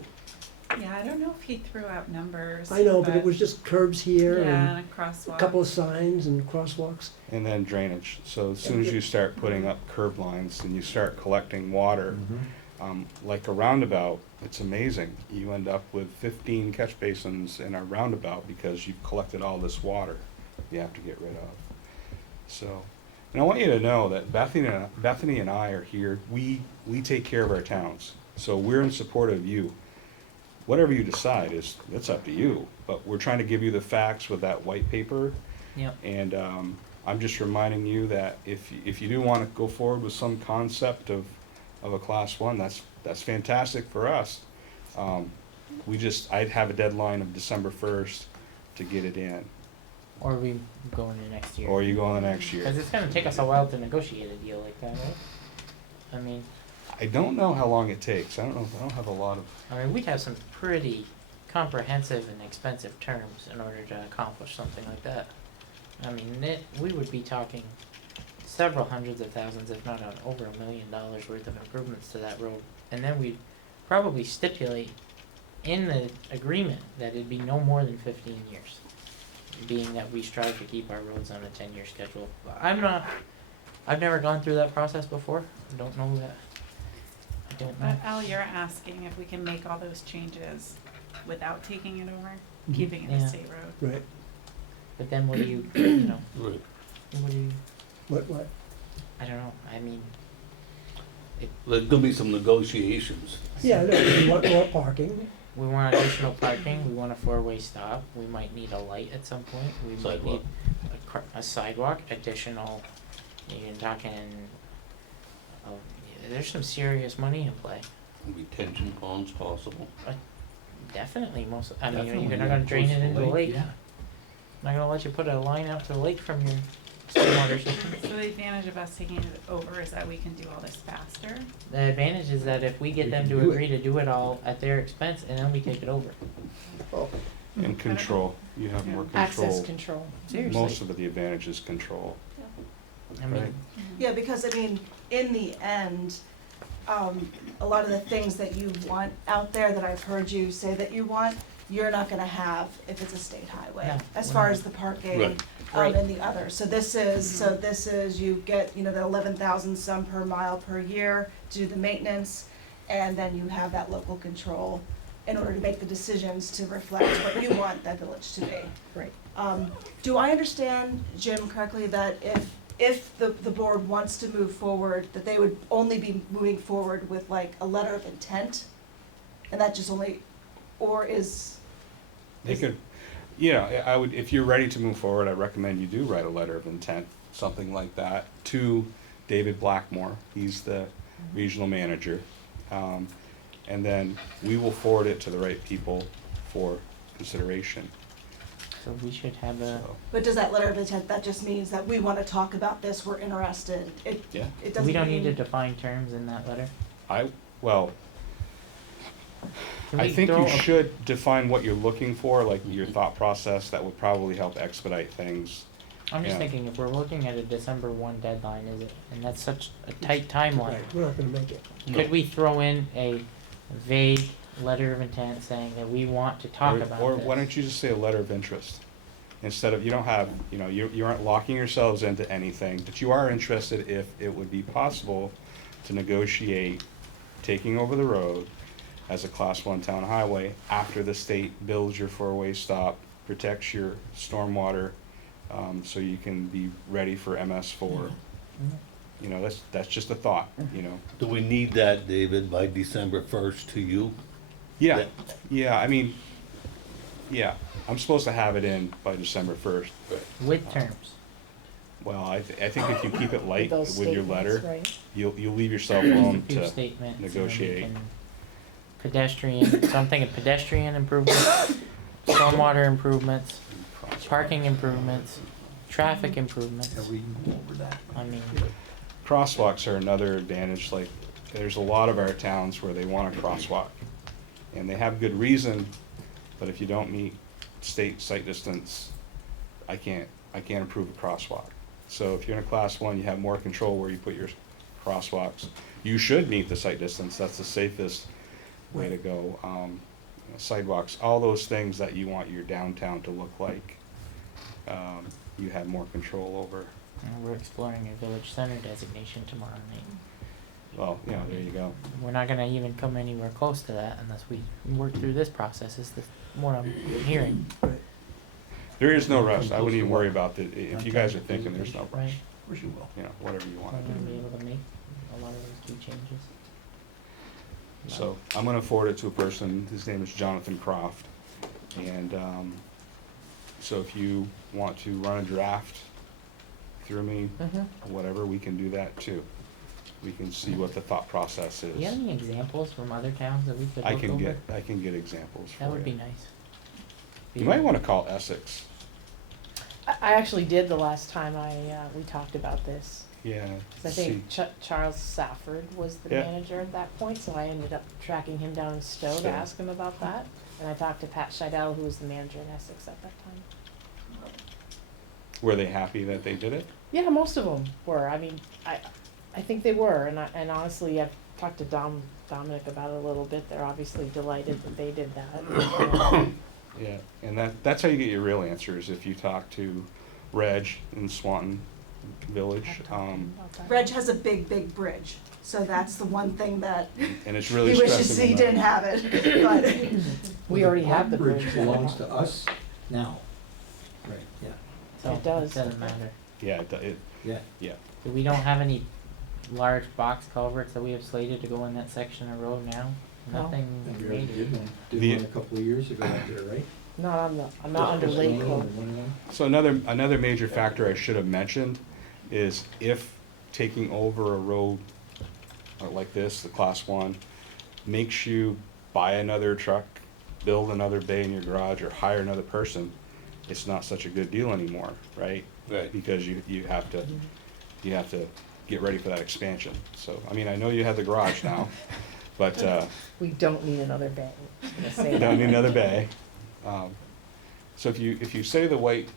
Yeah, I don't know if he threw out numbers. I know, but it was just curbs here Yeah, and and a crosswalk. a couple of signs and crosswalks. And then drainage, so as soon as you start putting up curb lines and you start collecting water, like a roundabout, it's amazing. You end up with 15 catch basins in a roundabout because you've collected all this water you have to get rid of. So, and I want you to know that Bethany and I are here, we take care of our towns. So we're in support of you. Whatever you decide it's up to you, but we're trying to give you the facts with that white paper. Yep. And I'm just reminding you that if you do want to go forward with some concept of a class one, that's fantastic for us. I'd have a deadline of December 1st to get it in, Or we go into next year. or you go on the next year. Because it's gonna take us a while to negotiate a deal like that, right? I mean, I don't know how long it takes. I don't have a lot of. we'd have some pretty comprehensive and expensive terms in order to accomplish something like that. I mean, we would be talking several hundreds of thousands, if not over $1 million worth of improvements to that road. And then we'd probably stipulate in the agreement that it'd be no more than 15 years, being that we strive to keep our roads on a 10-year schedule. I've never gone through that process before. I don't know that. I don't know. But Al, you're asking if we can make all those changes without taking it over, keeping it a Yeah. state road. Right. But then what do you, you know, Right. what do you, What? I don't know. I mean, There's gonna be some negotiations. Yeah, no, we want more parking. we want additional parking, we want a four-way stop, we might need a light at some point, we might need Sidewalk. a sidewalk, additional, you're talking, oh, yeah, there's some serious money in play. Retention ponds possible. Definitely most, I mean, Definitely, you're not gonna drain it close to into the the lake. lake, yeah. Not gonna let you put a line out to the lake from your stormwater system. So the advantage of us taking it over is that we can do all this faster. The advantage is that if we get We them can to do agree to do it all at their expense, and then we take it over. Oh, And control, you have more Access control. control. Seriously. Most of the advantage is control. I mean, Right. Yeah, because I mean, in the end, a lot of the things that you want out there that I've heard you say that you want, you're not gonna have if it's a state highway. No, As we're far not. as the parking, Right. Right. and the other. So this is, you get, the 11,000 some per mile per year to do the maintenance, and then you have that local control in order to make the decisions to reflect what you want that village to be. Right. Do I understand, Jim, correctly, that if the board wants to move forward, that they would only be moving forward with like a letter of intent? And that just only, or is? They could, I would, if you're ready to move forward, I recommend you do write a letter of intent, something like that, to David Blackmore. He's the regional manager. And then we will forward it to the right people for consideration. so we should have a, So, But does that letter of intent, that just means that we wanna talk about this, we're interested, it yeah, doesn't we don't need to mean- define terms in that letter. well, Can I we think throw you a- should define what you're looking for, like your thought process, that would probably help expedite things. I'm just Yeah. thinking, if we're looking at a December 1 deadline, and that's such a tight timeline, right, we're not gonna make it. could we throw in a vague letter of intent saying that we want to talk about Or this. why don't you just say a letter of interest? Instead of, you don't have, you aren't locking yourselves into anything, but you are interested if it would be possible to negotiate taking over the road as a Class 1 town highway after the state builds your four-way stop, protects your stormwater, so you can be ready for MS4. That's just a thought, Do we need that, David, by December 1st to you? Yeah, yeah, I mean, yeah, I'm supposed to have it in by December 1st. With terms. Well, I think if you keep it light those with your statements, letter, right? you'll leave yourself room Few to statements, and then we negotiate. can- Pedestrian, so I'm thinking pedestrian improvements, stormwater improvements, parking improvements, traffic improvements. Have we go over that? I mean, Crosswalks are another advantage, like, there's a lot of our towns where they want a crosswalk. And they have good reason, but if you don't meet state sight distance, I can't approve a crosswalk. So if you're in a Class 1, you have more control where you put your crosswalks. You should meet the sight distance, that's the safest way to go. Sidewalks, all those things that you want your downtown to look like, you have more control over. we're exploring a village center designation tomorrow night. Well, there you go. We're not gonna even come anywhere close to that unless we work through this process, is what I'm hearing. There is no rush, I wouldn't even worry about it, if you guys are thinking there's no Right. rush, Of course you will. whatever you We're wanna gonna do. be able to make a lot of those key changes. So I'm gonna forward it to a person, his name is Jonathan Croft. And, so if you want to run a draft through me, whatever, we can do that too. We can see what the thought process is. Do you have any examples from other towns that we could I look can over? get examples for you. That would be nice. You might wanna call Essex, I actually did the last time we talked about this. yeah. 'Cause I think Charles Safford was the Yeah. manager at that point, so I ended up tracking him down in Stowe to Stowe. ask him about that. And I talked to Pat Scheidel, who was the manager in Essex at that time. Were they happy that they did it? Yeah, most of them were. I mean, I think they were, and honestly, I've talked to Dominic about it a little bit. They're obviously delighted that they did that. Yeah, and that's how you get your real answers, if you talk to Reg in Swanton Village. Reg has a big, big bridge, so that's the one thing that And it's really he wishes stressing he them didn't out. have it, but. We already have the bridge. belongs to us now. Right, yeah, So It does. Doesn't matter. Yeah, yeah. We don't have any large box culverts that we have slated to go in that section of road now? No. Nothing And we already major. did The- one a couple of years ago out there, right? I'm not under lake code. So another major factor I should have mentioned is if taking over a road like this, the Class 1, makes you buy another truck, build another bay in your garage, or hire another person, it's not such a good deal anymore, right? Right. Because you have to get ready for that expansion. So, I mean, I know you have the garage now, but, We don't need another bay. I'm gonna say you don't that. need another bay. So if you say the white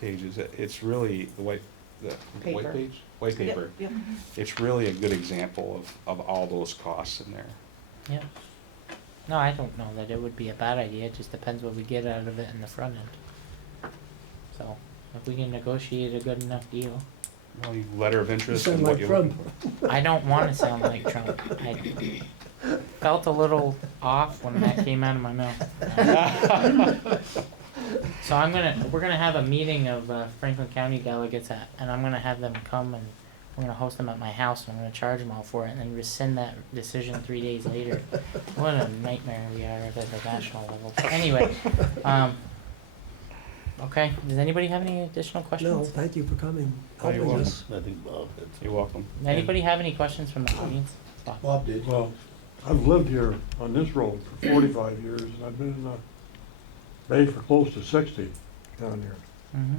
pages, it's really the white Paper. page? White paper. Yep, yep. It's really a good example of all those costs in there. Yeah. No, I don't know that it would be a bad idea, it just depends what we get out of it in the front end. So, if we can negotiate a good enough deal, Well, letter of You interest sound and what like you. Trump. I don't wanna sound like Trump, I felt a little off when that came out of my mouth. So we're gonna have a meeting of Franklin County delegates and I'm gonna have them come and we're gonna host them at my house and I'm gonna charge them all for it and then rescind that decision 3 days later. What a nightmare we are at the national level. Anyway, okay, does anybody have any additional No, questions? thank you for coming, Oh, you're helping welcome. us. I think Bob had some. You're welcome. Anybody have any questions from the audience? Bob did. Well, I've lived here on this road for 45 years, and I've been in the bay for close to 60 down here. Mm-hmm.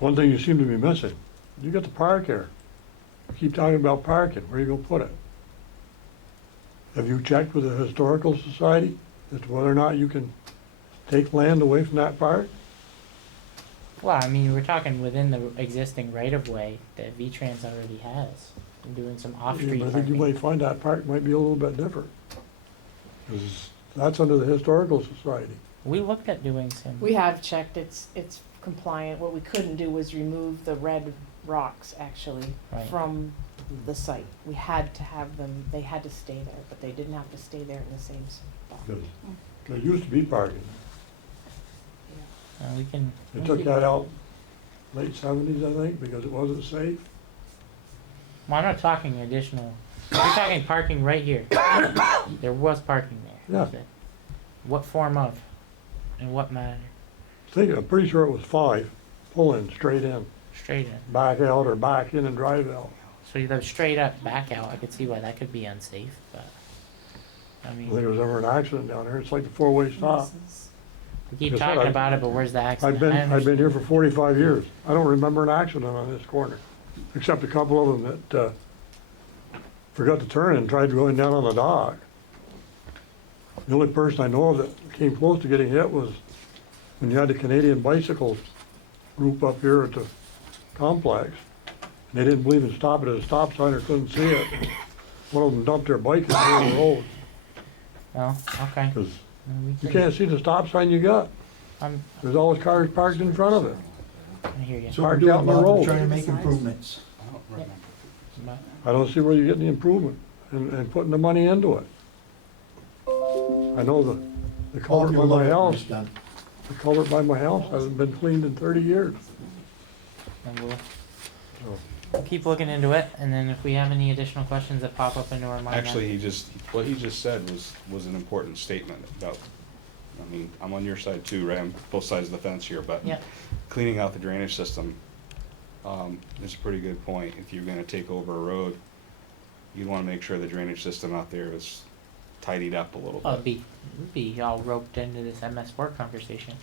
One thing you seem to be missing, you got the park here. You keep talking about parking, where you gonna put it? Have you checked with the Historical Society as to whether or not you can take land away from that park? Well, I mean, we're talking within the existing right-of-way that V-Trans already has. And doing some Yeah, off-street but I think you parking. might find that park might be a little bit different. 'Cause that's under the Historical Society. We looked at doing some. We have checked, it's compliant. What we couldn't do was remove the red rocks, actually, Right. from the site. We had to have them, they had to stay there, but they didn't have to stay there in the same spot. 'Cause there used to be parking. We can. They took that out late seventies, I think, because it wasn't safe. Well, I'm not talking additional. We're talking parking right here. There was parking there. Yeah. What form of? In what manner? I'm pretty sure it was 5, pull in, straight in, Straight in. back out or back in and drive out. So you go straight up, back out. I could see why that could be unsafe, but I I think mean, there was ever an accident down there. It's like a 4-way stop. we keep Like I said, talking I- about it, but where's the accident? I've been here for 45 years. I don't remember an accident on this corner, except a couple of them that, forgot to turn and tried going down on the dock. The only person I know of that came close to getting hit was when you had the Canadian bicycle group up here at the complex. They didn't believe in stopping at a stop sign or couldn't see it. One of them dumped their bike in the middle of the road, Well, okay. 'cause Then we you can- can't see the stop sign you got. There's always cars parked in front of it. I hear you. So we're Parked doing, out in the Bob, we're road. trying to make improvements. I don't remember. But I don't see where you're getting the improvement and putting the money into it. I know the Bob, culvert you'll by my love it when house, it's done. the culvert by my house hasn't been cleaned in 30 years. then we'll keep looking into it, and then if we have any additional questions that pop up into our mind. Actually, what he just said was an important statement about, I mean, I'm on your side too, right? I'm both sides of the fence here, but Yeah. cleaning out the drainage system, is a pretty good point. If you're gonna take over a road, you wanna make sure the drainage system out there is tidied up a little Well, bit. it'd be all roped into this MS4 conversation.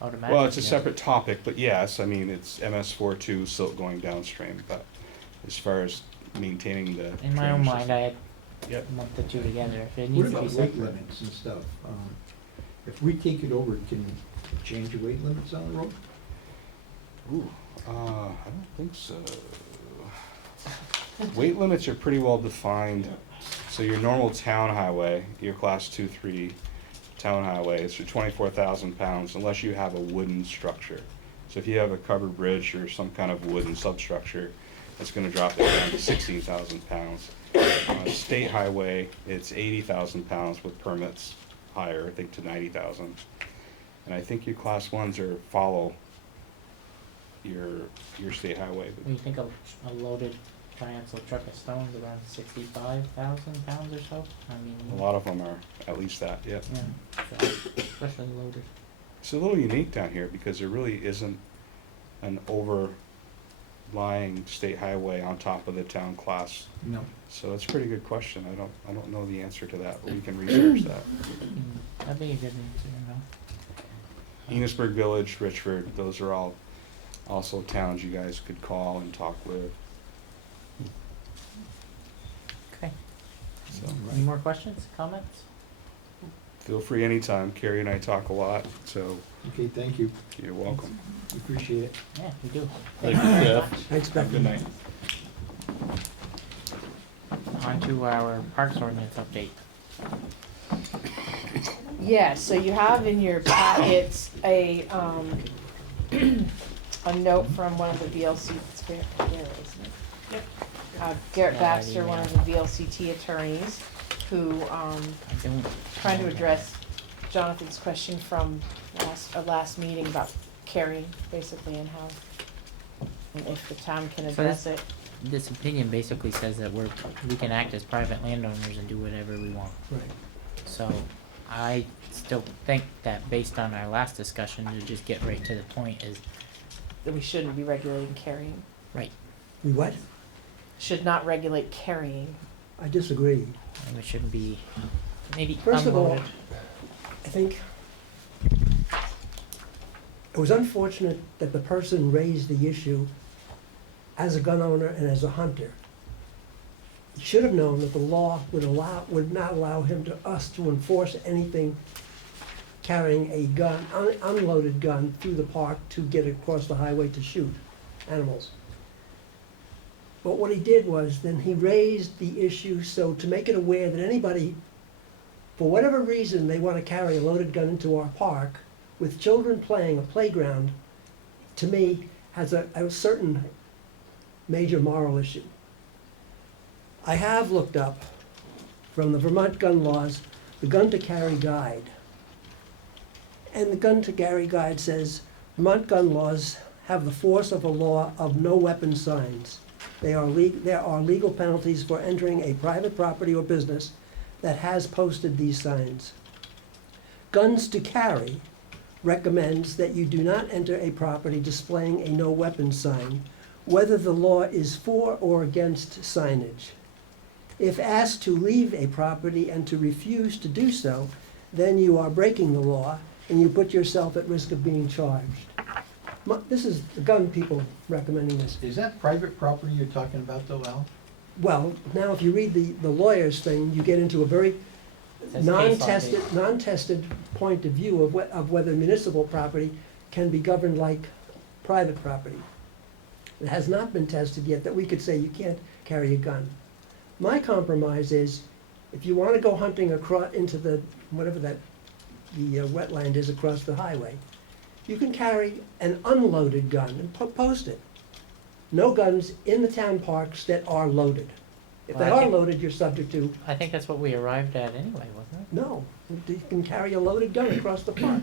Automatically. Well, it's a separate topic, but yes, I mean, it's MS4 too, silt going downstream, but as far as maintaining the. In my own drainage mind, system- I Yep. lumped the two together. If it What needs to be about weight separate. limits and stuff? If we take it over, can we change the weight limits on the road? Ooh, I don't think so. Weight limits are pretty well defined. So your normal town highway, your class 2, 3 town highway is for 24,000 pounds unless you have a wooden structure. So if you have a covered bridge or some kind of wooden substructure, it's gonna drop it down to 16,000 pounds. On a state highway, it's 80,000 pounds with permits higher, I think to 90,000. And I think your class 1s follow your state highway. When you think of a loaded triaxle truck of stones around 65,000 pounds or so, I mean. A lot of them are at least that, yeah. Yeah, so, especially loaded. It's a little unique down here because there really isn't an overlying state highway on top of the town class. No. So it's a pretty good question. I don't know the answer to that, but we can research that. That'd be a good answer, you know. Enosburg Village, Richford, those are all also towns you guys could call and talk with, Okay. so. Any more questions, comments? Feel free anytime. Carrie and I talk a lot, so Okay, thank you. you're welcome. Appreciate it. Yeah, we do. Thank you, Jeff. Thanks, Becky. Good night. On to our parks ordinance update. Yeah, so you have in your packets a note from one of the VLC, it's Garrett, isn't it? Yep. Garrett Yeah, Baxter, one yeah. of the VLCT attorneys, who, I don't. trying to address Jonathan's question from last meeting about carrying, basically, and how, and if the town can So address it. This opinion basically says that we can act as private landowners and do whatever we want. Right. So I still think that based on our last discussion, to just get right to the point is, That we shouldn't be regulating carrying, right, We what? should not regulate carrying. I disagree. and it shouldn't be maybe First of all, unloaded. I think it was unfortunate that the person raised the issue as a gun owner and as a hunter. He should have known that the law would not allow us to enforce anything carrying a gun, unloaded gun through the park to get across the highway to shoot animals. But what he did was, then he raised the issue so to make it aware that anybody for whatever reason they want to carry a loaded gun into our park with children playing a playground, to me, has a certain major moral issue. I have looked up from the Vermont gun laws, the gun to carry guide. And the gun to carry guide says, Vermont gun laws have the force of a law of no weapon signs. There are legal penalties for entering a private property or business that has posted these signs. Guns to carry recommends that you do not enter a property displaying a no weapon sign, whether the law is for or against signage. If asked to leave a property and to refuse to do so, then you are breaking the law and you put yourself at risk of being charged. This is the gun people recommending this. Is that private property you're talking about though, Al? Well, now if you read the lawyer's thing, you get into a very Says case on non-tested, non-tested point of view of whether municipal property can be governed like private property. It has not been tested yet that we could say you can't carry a gun. My compromise is, if you want to go hunting across into the, whatever that, the wetland is across the highway, you can carry an unloaded gun and post it. No guns in the town parks that are loaded. If they Well, I are think- loaded, you're subject to, I think that's what we arrived at anyway, wasn't it? no, you can carry a loaded gun across the park.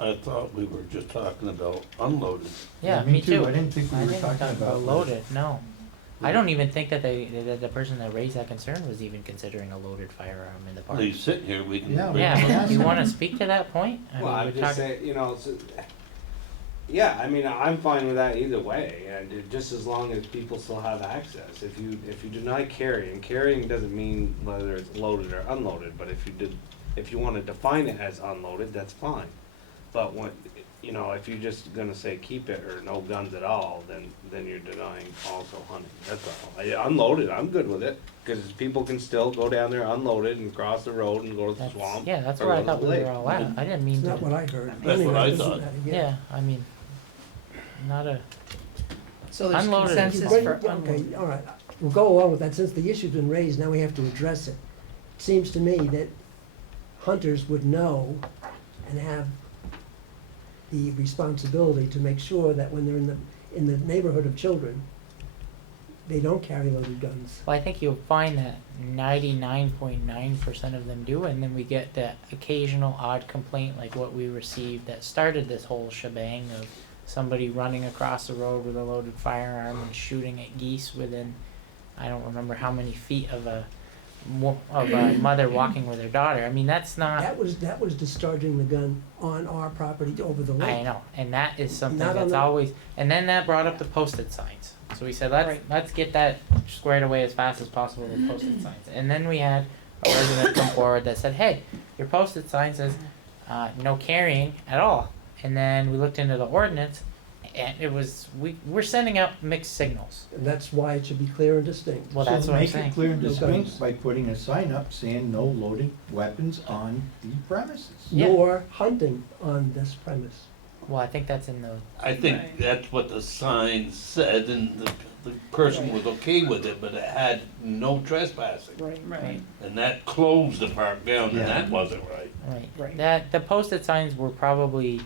I thought we were just talking about unloaded. Yeah, me too. I didn't think we I were think talking about loaded, no. I don't even think that that the person that raised that concern was even considering a loaded firearm in the park. He's sitting here, we can. Yeah, Yeah, you wanna speak to that point? I Well, mean, I'm we're just talking- saying, you know, yeah, I mean, I'm fine with that either way, and just as long as people still have access. If you deny carrying, carrying doesn't mean whether it's loaded or unloaded, but if you wanna define it as unloaded, that's fine. But when, you know, if you're just gonna say keep it or no guns at all, then you're denying also hunting, that's all. Unloaded, I'm good with it, cause people can still go down there unloaded and cross the road and go to the that's- swamp. Yeah, that's or where I go to thought the we lake. were all at. I didn't mean It's not what to, I heard. That's what Anyway, I it doesn't thought. matter, yeah, I mean, not a, So there's Unloaded. consensus Right, for okay, unloaded. all right, we'll go along with that, since the issue's been raised, now we have to address it. It seems to me that hunters would know and have the responsibility to make sure that when they're in the neighborhood of children, they don't carry loaded guns. well, I think you'll find that 99.9% of them do, and then we get the occasional odd complaint like what we received that started this whole shebang of somebody running across the road with a loaded firearm and shooting at geese within, I don't remember how many feet of a mother walking with her daughter. I mean, that's not, That was discharging the gun on our property over the lake. I know, and that is something Not on that's the- always, and then that brought up the posted signs. So we said, Right. let's get that squared away as fast as possible with posted signs. And then we had a resident come forward that said, hey, your posted sign says, no carrying at all. And then we looked into the ordinance, and it was, we're sending out mixed signals. And that's why it should be clear and distinct. Well, that's So what I'm make saying. it clear and No distinct guns. by putting a sign up saying no loaded weapons on the premises. Yeah. Nor hunting on this premise. Well, I think that's in the, I think Right. that's what the sign said, and the person was okay with it, but it had no trespassing. Right. Right. And that closed the park down, and Yeah. that wasn't right. right, Right. that, the posted signs were probably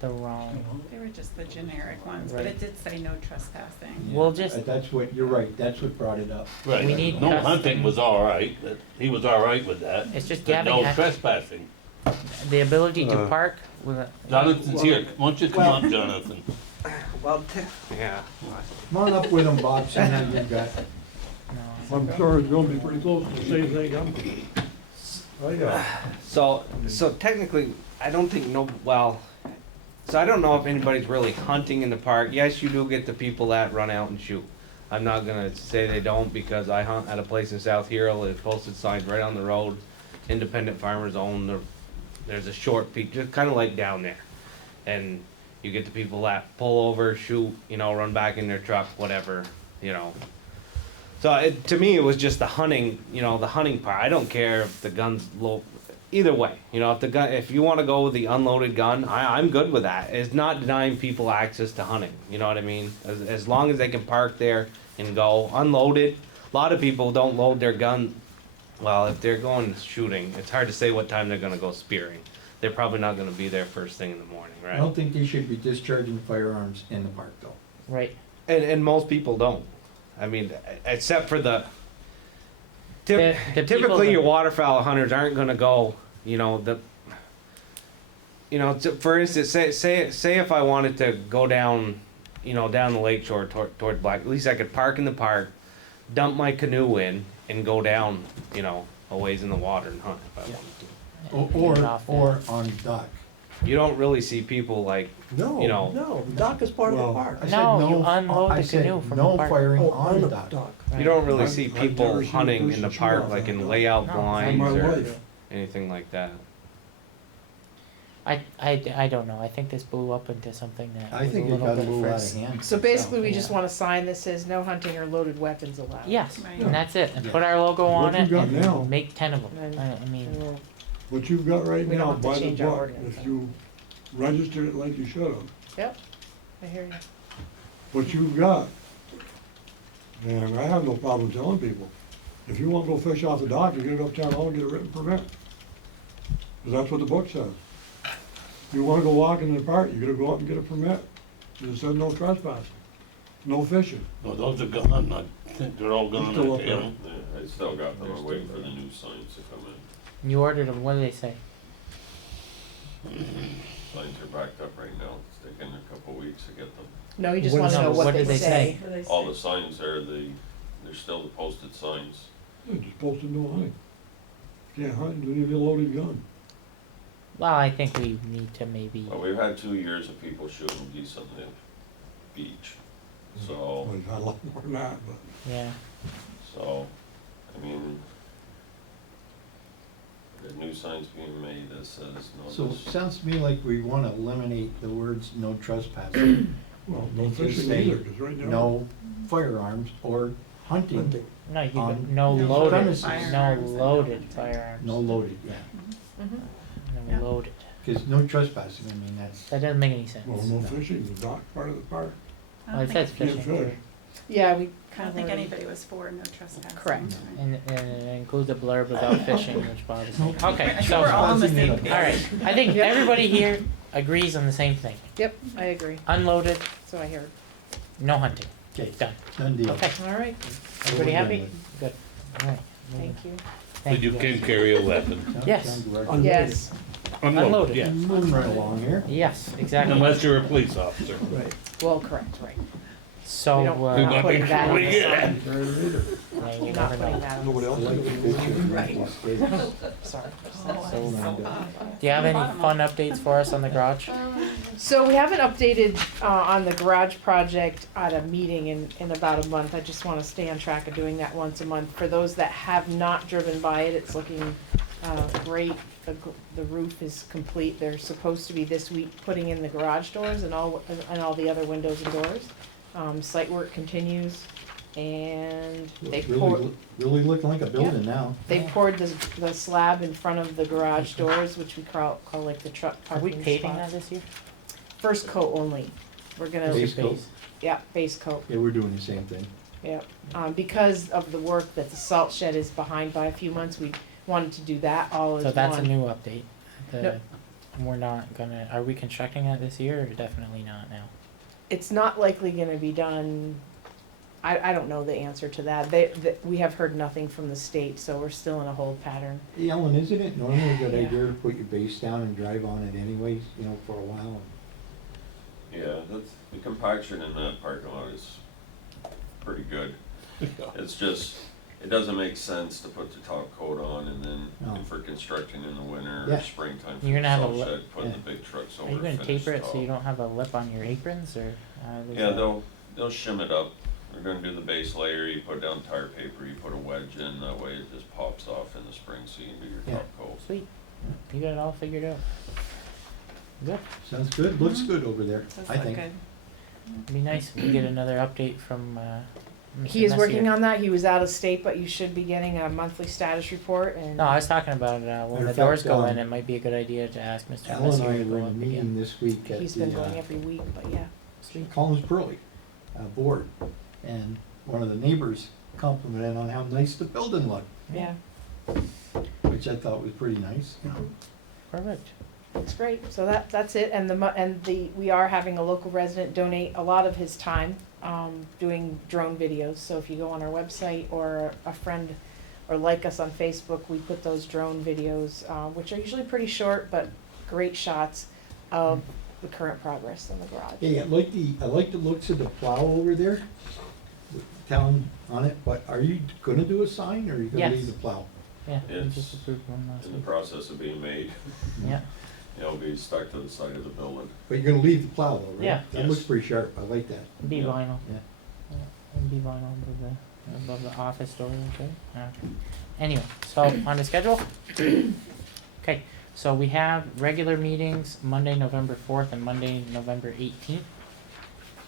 the wrong, They were just the generic ones, but Right. it did say no trespassing. we'll just, That's what, you're right, that's what brought it up. Right. We need No custom- hunting was all right, that, he was all right with that. it's just But Gavin no had trespassing. the ability to park with a, Jonathan's here, why don't you come up, Jonathan? Well, yeah. Come on up with them, Bob, see how you got. no. I'm sure it's gonna be pretty close to the same thing So technically, I don't think so I don't know if anybody's really hunting in the park. Yes, you do get the people that run out and shoot. I'm not gonna say they don't, because I hunt at a place in South Hero, it's posted signs right on the road. Independent farmers own there's a short peak, just kinda like down there. And you get the people that pull over, shoot, run back in their truck, whatever, So to me, it was just the hunting, the hunting part. I don't care if the gun's low. Either way, if you want to go with the unloaded gun, I'm good with that. It's not denying people access to hunting. You know what I mean? As long as they can park there and go unloaded. A lot of people don't load their gun Well, if they're going shooting, it's hard to say what time they're gonna go spearing. They're probably not gonna be there first thing in the morning, I don't right? think they should be discharging firearms in the park though. Right. And most people don't. I mean, except for the The people typically that- your waterfowl hunters aren't gonna go, for instance, say if I wanted to go down, down the lake shore toward Black, at least I could park in the park, dump my canoe in, and go down, a ways in the water and hunt if I wanted to. Or on dock. You don't really see people like, No, You know. no, the dock is part of the Well, park. I said No, you unload I the said canoe from no the park. firing Oh, on the dock. you don't really I've- see I've people never seen a hunting in the person park, shoot like off in on a layout No, blinds my or life. anything like that. I don't know. I think this blew up into something that I was think a it little got a bit little out first. of hand. So basically, we Yeah. just want a sign that says no hunting or loaded weapons allowed. Yes, Right. and that's it. And Yeah. put our logo on What you it got and now- make 10 of them. And- I mean, And we'll- What you've got right We don't now have to by the change our book, ordinance, if huh? you registered it like you should have, Yep, I hear you. what you've got, and I have no problem telling people, if you wanna go fish off the dock, you get it up town hall and get a written permit. Cause that's what the book says. You wanna go walking in the park, you gotta go up and get a permit. It says no trespassing, no fishing. Well, those are gone, I think they're all gone Still on up the there. tail. Yeah, I still got them, I'm waiting for the new signs to come in. you ordered them. What do they say? Signs are backed up right now, it's taking a couple weeks to get them. No, you just What wanna is- know what what did they they say. All the signs there, they're still the posted signs. Yeah, just posted no hunting. Can't hunt, leave your loaded gun. Well, I think we need to maybe. Well, we've had 2 years of people shooting geese on the beach, so, Well, you've had a lot more than that, but. Yeah. I mean, there's new signs being made that says no. So it this- sounds to me like we wanna eliminate the words no trespassing. Well, They no just fishing say either, cause right now. No firearms or hunting, Hunting. No, you On no no loaded. premises. No Firearms and loaded hunting. firearms. no loaded, yeah. Mhm. No Yeah. loaded. Cause no trespassing, I mean, that's, That doesn't make any sense. Well, no fishing, the dock part of the park. I Well, don't it says think, Can't fishing. fish. Yeah, we I kind don't of think already. anybody was for no trespassing. Correct. And it includes a blurb about fishing, which bothers me. No. Okay, I think so, we're all on the same All page. alright, I think Yep. everybody here agrees on the same thing. Yep, I agree, Unloaded, so I heard. no hunting. okay, Done. done deal. Okay, All right, everybody We're done happy? with Good. Alright. thank you. Thank But you guys. can carry a weapon, it. Yes. Sounds good. Unloaded. Yes, unloaded, yeah, Moving right along here. Yes, exactly. unless you're a police officer. Right. well, correct, right. So, We don't- We Not gotta putting make that sure on we the get sign. it. Very later. yeah, you Not never putting know. that on Nobody the else I like the pictures. Right. Sorry. Do you have any fun updates for us on the garage? So we haven't updated on the garage project at a meeting in about a month. I just want to stay on track of doing that once a month. For those that have not driven by it, it's looking great. The roof is complete. They're supposed to be this week putting in the garage doors and all the other windows and doors. Site work continues, and they poured. Really looking like a building now. They poured the slab in front of the garage doors, which we call like the truck Are we parking paving spots. that this year? First coat only. We're gonna, Base coat. yeah, base coat, Yeah, we're doing the same thing. yeah. Because of the work that the salt shed is behind by a few months, we wanted to do that all as So one. that's a new update. The, Yep. We're not gonna, are we constructing that this year or definitely not now? It's not likely gonna be done, I don't know the answer to that. We have heard nothing from the state, so we're still in a hold pattern. Hey, Ellen, isn't it normally a good Yeah. idea to put your base down and drive on it anyways, for a while? Yeah, that's, the compaction in that parking lot is pretty good. It's just, it doesn't make sense to put the top coat on and then No. for construction in the winter Yeah. or springtime for You're the gonna have a salt lip- shed, putting yeah. the big trucks Are over you gonna finished taper it so top. you don't have a lip on your aprons or? there's Yeah, a- they'll shim it up. They're gonna do the base layer, you put down tar paper, you put a wedge in, that way it just pops off in the spring so you can do your Yeah. top coat. Sweet. You got it all figured out. Good. Sounds good, looks good over there, Does I look think. good. It'd be nice if we get another update from, Mr. He is working Messier. on that. He was out of state, but you should be getting a monthly status report and. No, I was talking about, when Matter the of doors fact, go in, um, it might be a good idea to ask Mr. Alan and I Messier to were go in a up meeting again. this week at He's been the, going every week, but yeah. Sweet. Collins Pearlie, board, and one of the neighbors complimented on how nice the building looked. Yeah. which I thought was pretty nice. Perfect. Looks great. So that's it. And we are having a local resident donate a lot of his time doing drone videos. So if you go on our website or a friend or like us on Facebook, we put those drone videos, which are usually pretty short but great shots of the current progress in the garage. Hey, I like the looks of the plow over there, with the town on it, but are you gonna do a sign, or are you gonna Yes. leave the plow? Yeah, we It's just approved one last In the week. process of being made, Yeah, it'll be stuck to the side of the building. But you're gonna leave the plow though, right? Yeah. That looks Yes. pretty sharp, I like that. be Yeah. vinyl. Yeah. Yeah, and be vinyl above the office door, okay? Anyway, so on the schedule? Okay, so we have regular meetings Monday, November 4th and Monday, November 18th.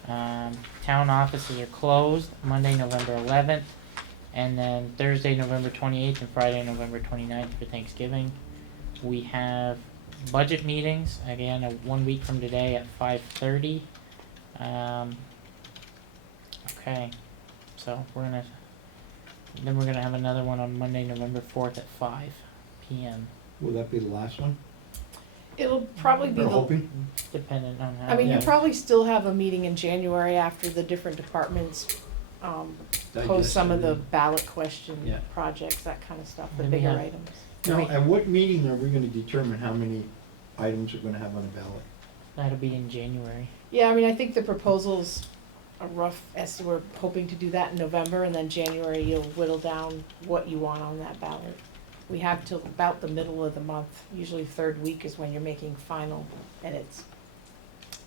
Town offices are closed Monday, November 11th, and then Thursday, November 28th and Friday, November 29th for Thanksgiving. We have budget meetings, again, 1 week from today at 5:30. Okay, so we're gonna have another one on Monday, November 4th at 5 p.m. Will that be the last one? It'll probably be We're the, hoping? Dependent on how. I mean, you Yeah. probably still have a meeting in January after the different departments post some of the ballot question Yeah. projects, that kind of stuff, the Then we bigger have- items. Now, at what meeting are we gonna determine how many items we're gonna have on the ballot? That'll be in January. Yeah, I mean, I think the proposals, a rough estimate, we're hoping to do that in November, and then January you'll whittle down what you want on that ballot. We have till about the middle of the month, usually third week is when you're making final edits.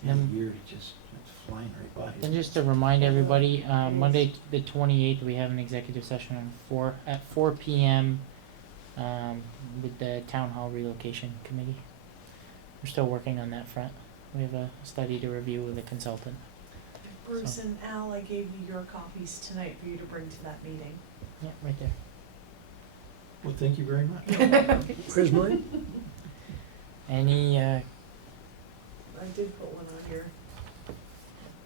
And the year is just, it's flying right by. Then just to remind everybody, Monday the 28th, we have an executive session at 4 p.m. With the town hall relocation committee. We're still working on that front. We have a study to review with a consultant. Bruce So- and Al, I gave you your copies tonight for you to bring to that meeting. Yeah, right there. Well, thank you very much. Where's mine? Any, I did put one on here.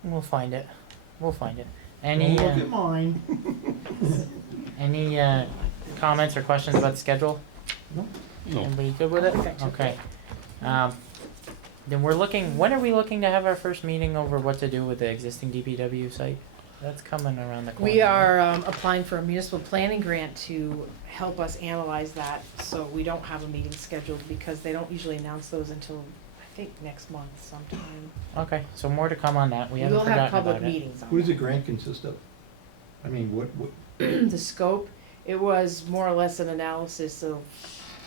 we'll find it. We'll find it. Don't Any, look at mine. any comments or questions about the schedule? No. Everybody good with it? Okay. Then when are we looking to have our first meeting over what to do with the existing DPW site? That's coming around the corner. We are applying for a municipal planning grant to help us analyze that, so we don't have a meeting scheduled because they don't usually announce those until, I think, next month sometime. Okay, so more to come on that. We haven't will have forgotten public about it. meetings on Who does the that. grant consist of? I mean, what, The scope, it was more or less an analysis of,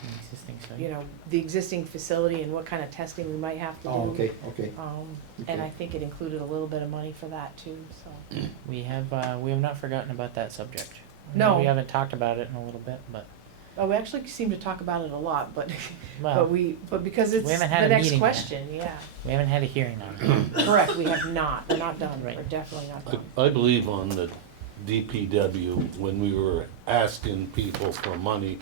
An existing site. you know, the existing facility and what kind of testing we might have to do. oh, okay, okay. And Okay. I think it included a little bit of money for that too, so. We have not forgotten about that subject. No. We haven't talked about it in a little bit, but Oh, we actually seem to talk about it a lot, but, well, but because it's we haven't had the a next meeting yet. question, yeah. we haven't had a hearing on it. Correct, we have not, we're not done, Right. we're definitely not done. I believe on the DPW, when we were asking people for money,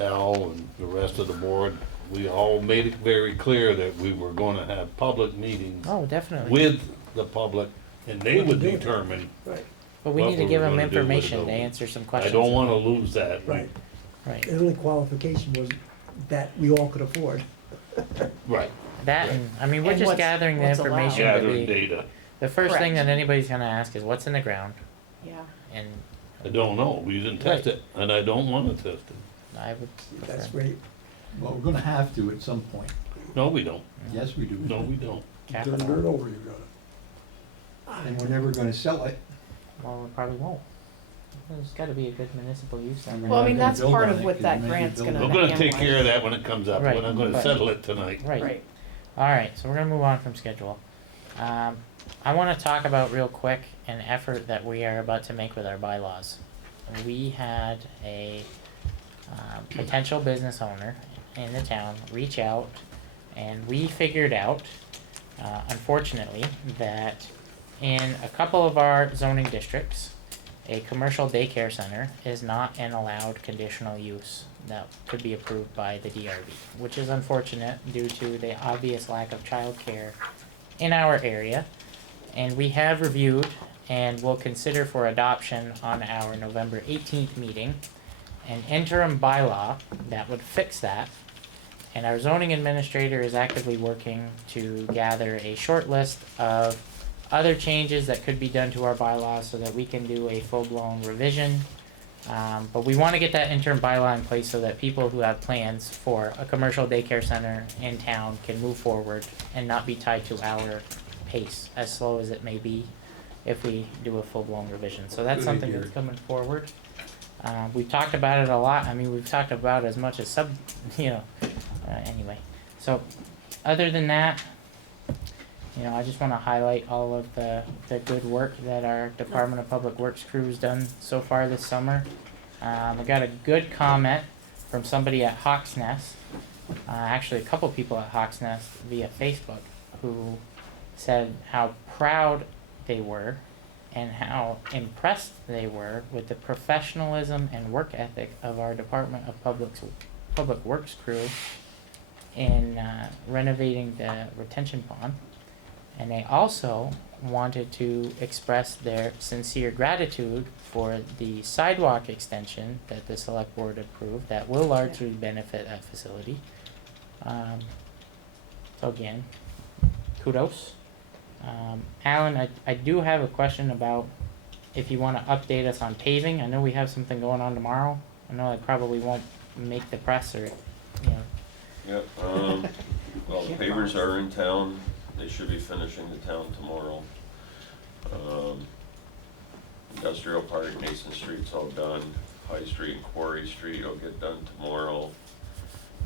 Al and the rest of the board, we all made it very clear that we were gonna have public meetings Oh, definitely. with the public, and they would determine. Right. But we what need to we give were them gonna do with information it to all. answer some I questions. don't wanna lose that. Right. Right. The only qualification was that we all could afford. Right, That and, I mean, we're And just what's- gathering the what's allowed. information to gathering be, data. the first thing Correct. that anybody's gonna ask is what's in the ground, Yeah, and I don't know, we didn't test it, and I don't wanna test it. I would. That's prefer great. Well, we're gonna have to at some point. No, we don't, Yes, we do. no, we don't. Turn capital. dirt over, you got it. And we're never gonna sell it. Well, we probably won't. There's gotta be a good municipal use down there. well, I not mean, gonna that's build part on of it, what 'cause that you may be grant's building gonna We're on gonna take care of that when it comes up, Right, we're not gonna but- settle it tonight. Right. right. Alright, so we're gonna move on from schedule. I wanna talk about real quick an effort that we are about to make with our bylaws. We had a potential business owner in the town reach out, and we figured out, unfortunately, that in a couple of our zoning districts, a commercial daycare center is not an allowed conditional use that could be approved by the DRB, which is unfortunate due to the obvious lack of childcare in our area. And we have reviewed and will consider for adoption on our November 18th meeting an interim bylaw that would fix that. And our zoning administrator is actively working to gather a short list of other changes that could be done to our bylaws so that we can do a full-blown revision. But we want to get that interim bylaw in place so that people who have plans for a commercial daycare center in town can move forward and not be tied to our pace, as slow as it may be, if we do a full-blown revision. So that's Good something idea. that's coming forward. We've talked about it a lot. I mean, we've talked about as much as anyway. So, other than that, I just want to highlight all of the good work that our Department of Public Works crew's done so far this summer. I got a good comment from somebody at Hawk's Nest, actually a couple people at Hawk's Nest via Facebook, who said how proud they were and how impressed they were with the professionalism and work ethic of our Department of Public Works crew in renovating the retention pond. And they also wanted to express their sincere gratitude for the sidewalk extension that the select board approved that will largely benefit that facility. So again, kudos. Alan, I do have a question about if you want to update us on paving. I know we have something going on tomorrow. I know it probably won't make the press or, Yep, well, the pavers are in town, they should be finishing the town tomorrow. Industrial Park, Mason Street's all done, High Street and Quarry Street will get done tomorrow.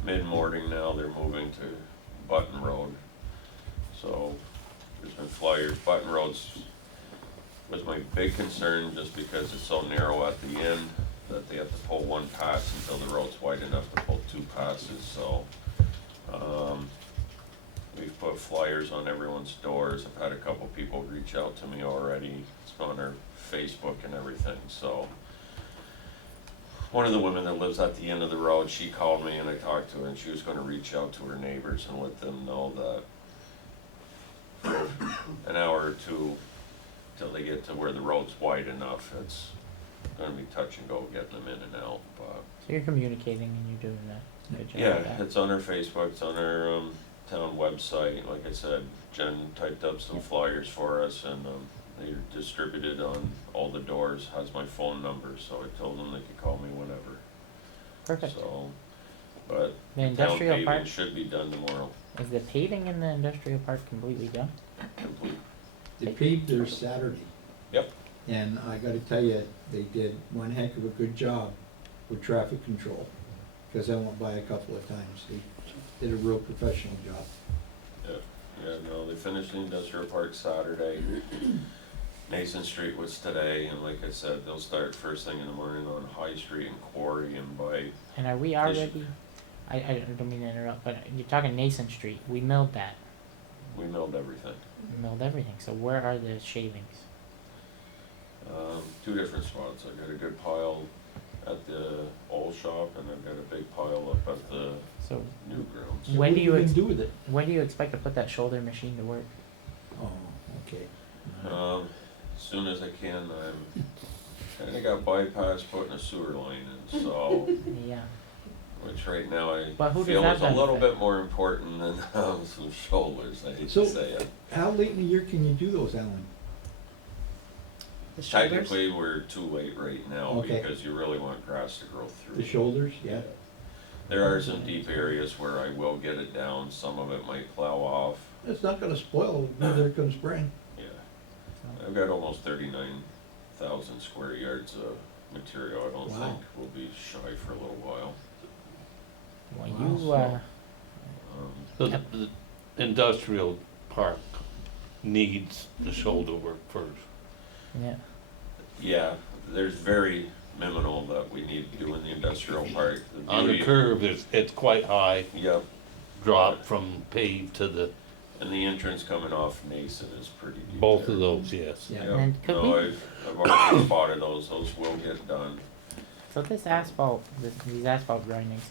Mid-morning now, they're moving to Button Road. So, there's been flyers. Button Road's was my big concern just because it's so narrow at the end that they have to pull one pass until the road's wide enough to pull two passes, so we've put flyers on everyone's doors. I've had a couple people reach out to me already. It's on their Facebook and everything, so one of the women that lives at the end of the road, she called me and I talked to her, and she was gonna reach out to her neighbors and let them know that for an hour or two till they get to where the road's wide enough, it's gonna be touch and go getting them in and out, but so you're communicating and you're doing a good job yeah, with that. it's on our Facebook, it's on our town website. Like I said, Jen typed up some flyers for us, and they're distributed on all the doors, has my phone number, so I told them they could call me whenever. Perfect. So, but The town industrial paving park, should be done tomorrow, is the paving in the industrial park completely done? complete. They paved there Saturday. Yep. And I gotta tell you, they did one heck of a good job with traffic control, because I went by a couple of times. They did a real professional job. Yeah, no, they finished the industrial park Saturday. Mason Street was today, and like I said, they'll start first thing in the morning on High Street and Quarry, and by, And are we already, I don't mean to interrupt, but you're talking Nason Street, we milled that, we milled everything. we milled everything, so where are the shavings? Two different spots. I got a good pile at the old shop, and I've got a big pile up at the So new grounds. when What do are you gonna ex- do with it? when do you expect to put that shoulder machine to work? Oh, okay. As soon as I can, I'm kinda got bypassed putting a sewer line in, so, Yeah, which right now But I who does feel that is a little benefit? bit more important than some shoulders, I hate So- to say it. How late in the year can you do those, Alan? The shoulders? Technically, we're too late right now Okay. because you really want grass to grow through. The shoulders, yeah? There are some deep areas where I will get it down, some of it might plow off, It's not gonna spoil whether it comes spring. yeah. I've got almost 39,000 square yards of material. I don't Wow. think we'll be shy for a little while. well, Wow. you, The industrial park needs the shoulder work first. yeah, Yeah, there's very minimal that we need to do in the industrial park. On the beauty- curve, it's quite high, Yep, drop from paved to the, and the entrance coming off Mason is pretty deep both there. of those, yes. Yeah. Yep. And could No, we- I've already spotted those will get done. so this asphalt, these asphalt grindings,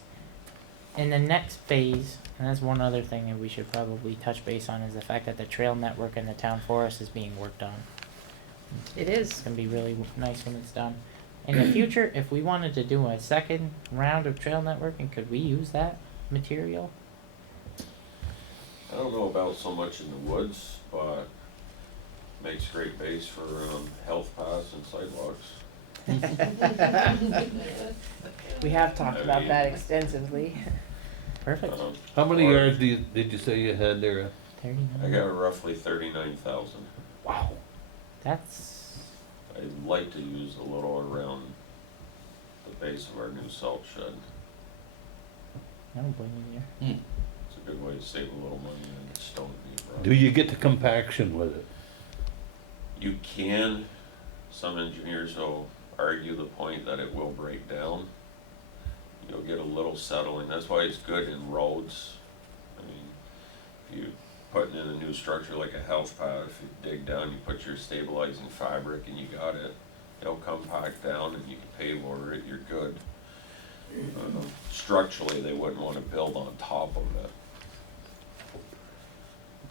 in the next phase, and that's one other thing that we should probably touch base on, is the fact that the trail network in the town forest is being worked on. It It's is. gonna be really nice when it's done. In the future, if we wanted to do a second round of trail networking, could we use that material? I don't know about so much in the woods, but makes great base for, health paths and sidewalks. We have talked I about mean- that extensively. Perfect. How many or- yards did you say you had there? 39. I got roughly 39,000. Wow. That's I'd like to use a little around the base of our new salt shed. I don't blame you there. It's a good way to save a little money and stone being run. Do you get the compaction with it? You can, some engineers will argue the point that it will break down. You'll get a little settling, that's why it's good in roads. I mean, if you putting in a new structure like a health pad, if you dig down, you put your stabilizing fabric and you got it, it'll compact down and you can pave over it, you're good. Structurally, they wouldn't wanna build on top of it.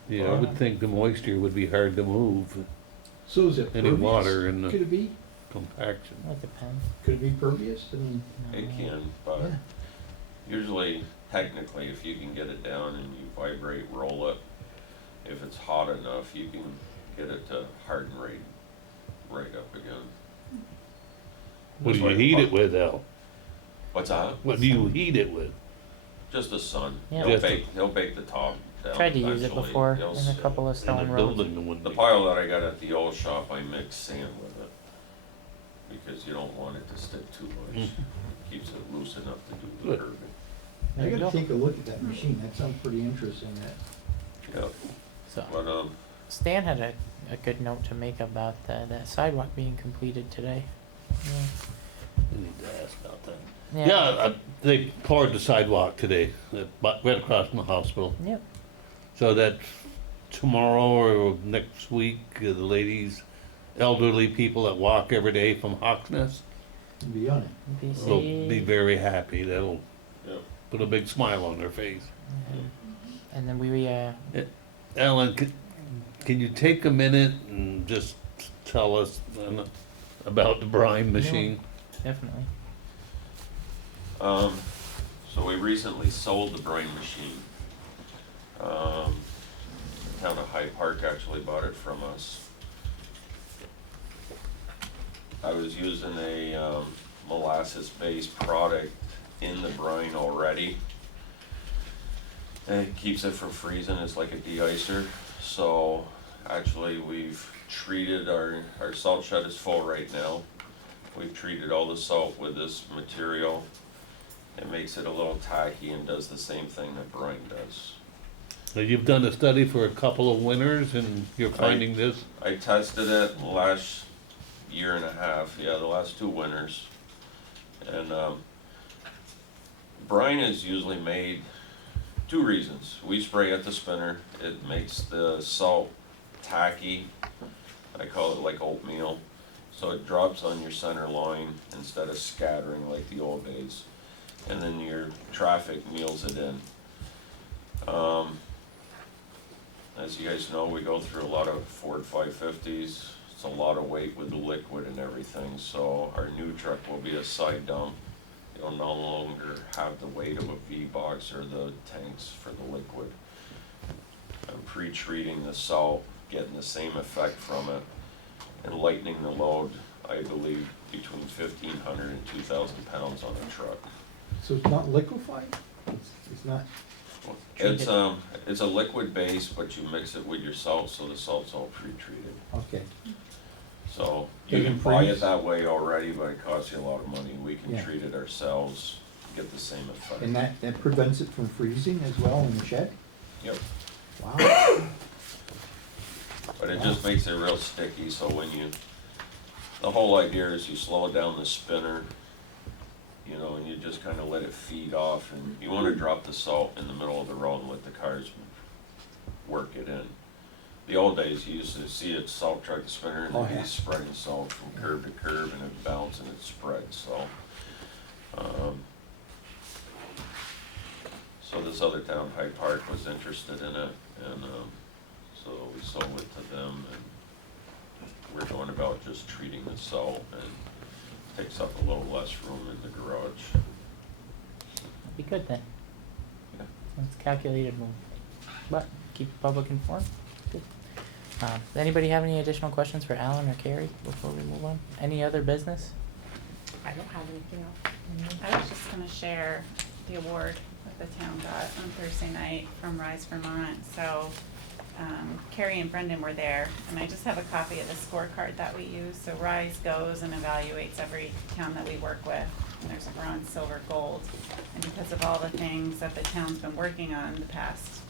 Yeah, I would think the moisture would be hard to move, So is it any pervious? water in the Could it be? compaction. Well, it depends. Could it be pervious? I mean, It can, but yeah. usually, technically, if you can get it down and you vibrate, roll it, if it's hot enough, you can get it to harden right up again. What do That's you why- heat it with, Al? What's that? What do you heat it with? Just the sun. Yeah. He'll bake the top down. Tried to use it eventually. before He'll in a couple of In stone the roads. building, it wouldn't The be. pile that I got at the old shop, I mix sand with it, because you don't want it to stick too much. Keeps it loose enough to do the Good. curving. There I you gotta go. take a look at that machine, that sounds pretty interesting, that. Yep, So but, Stan had a good note to make about that sidewalk being completed today. Yeah. We need to ask about that. Yeah, they poured the sidewalk today, right across from the hospital. Yep. So that tomorrow or next week, the ladies, elderly people that walk every day from Hawksness Be on it. will be very happy. That'll yep. put a big smile on their face. And then we Alan, can you take a minute and just tell us about the brine machine? definitely. So we recently sold the brine machine. Town of Hyde Park actually bought it from us. I was using a molasses-based product in the brine already. And it keeps it from freezing, it's like a de-icer. So actually we've treated, our salt shed is full right now. We've treated all the salt with this material. It makes it a little tacky and does the same thing that brine does. Now, you've done a study for a couple of winters and you're finding this? I tested it last year and a half, yeah, the last 2 winters. And brine is usually made 2 reasons. We spray at the spinner, it makes the salt tacky. I call it like oatmeal. So it drops on your center line instead of scattering like the old days. And then your traffic meals it in. As you guys know, we go through a lot of Ford 550s. It's a lot of weight with the liquid and everything, so our new truck will be a side dump. You'll no longer have the weight of a V-box or the tanks for the liquid. I'm pre-treating the salt, getting the same effect from it, and lightening the load, I believe, between 1,500 and 2,000 pounds on a truck. So it's not liquefied? It's not, It's a liquid base, but you mix it with your salt, so the salt's all pre-treated. okay. So you Doesn't can buy it freeze? that way already, but it costs you a lot of money. We can Yeah. treat it ourselves, get the same effect. And that prevents it from freezing as well in the shed? Yep, Wow. but it just makes it real sticky, so when the whole idea is you slow down the spinner, you know, and you just kind of let it feed off, and you want to drop the salt in the middle of the road and let the cars work it in. The old days, you used to see it salt truck spinner, and Oh, they'd yeah. be spreading salt from curb to curb, and it bounced and it spread, so. So this other town, Hyde Park, was interested in it, and so we sold it to them, and we're going about just treating the salt and takes up a little less room in the garage. Be good then. Yeah. It's a calculated move, but keep the public informed. Good. Does anybody have any additional questions for Alan or Carrie before we move on? Any other business? I don't have anything else. I was just gonna share the award that the town got on Thursday night from Rise Vermont. So Carrie and Brendan were there, and I just have a copy of the scorecard that we use. So Rise goes and evaluates every town that we work with, and there's a bronze, silver, gold. And because of all the things that the town's been working on the past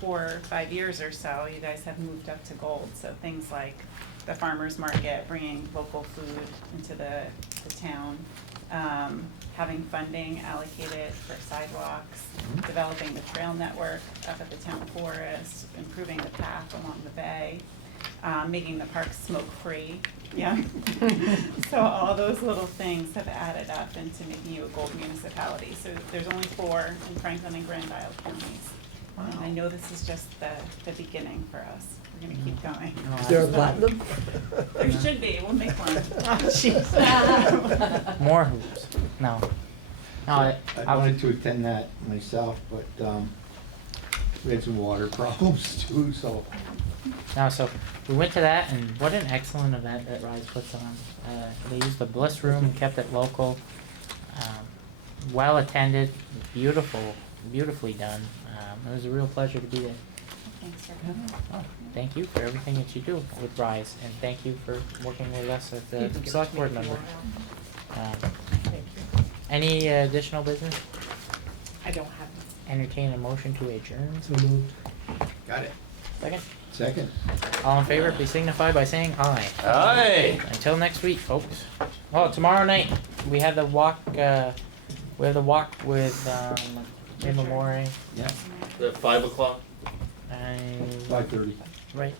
4 or 5 years or so, you guys have moved up to gold. So things like the farmer's market, bringing local food into the town, having funding allocated for sidewalks, developing the trail network up at the town forest, improving the path along the bay, making the park smoke-free, yeah. So all those little things have added up into making you a gold municipality. So there's only 4 in Franklin and Grand Isle counties. And I know this is just the beginning for us. We're gonna keep going. Is there a platinum? There should be, we'll make one. More hoops. No. No, I wanted to attend that myself, but we had some water problems too, so. No, so we went to that, and what an excellent event that Rise puts on. They used the Bliss Room and kept it local. Well attended, beautifully done. It was a real pleasure to be there. Thanks for coming. Oh, thank you for everything that you do with Rise, and thank you for working with us as the select board member. Thank you. Any additional business? I don't have Entertain a motion to adjourn. So moved. Got it. Second. Second. All in favor, please signify by saying aye. Aye. Until next week, folks. Oh, tomorrow night we have the walk. We have the walk with in memoriam. Yeah, At 5 o'clock? And 5:30. right.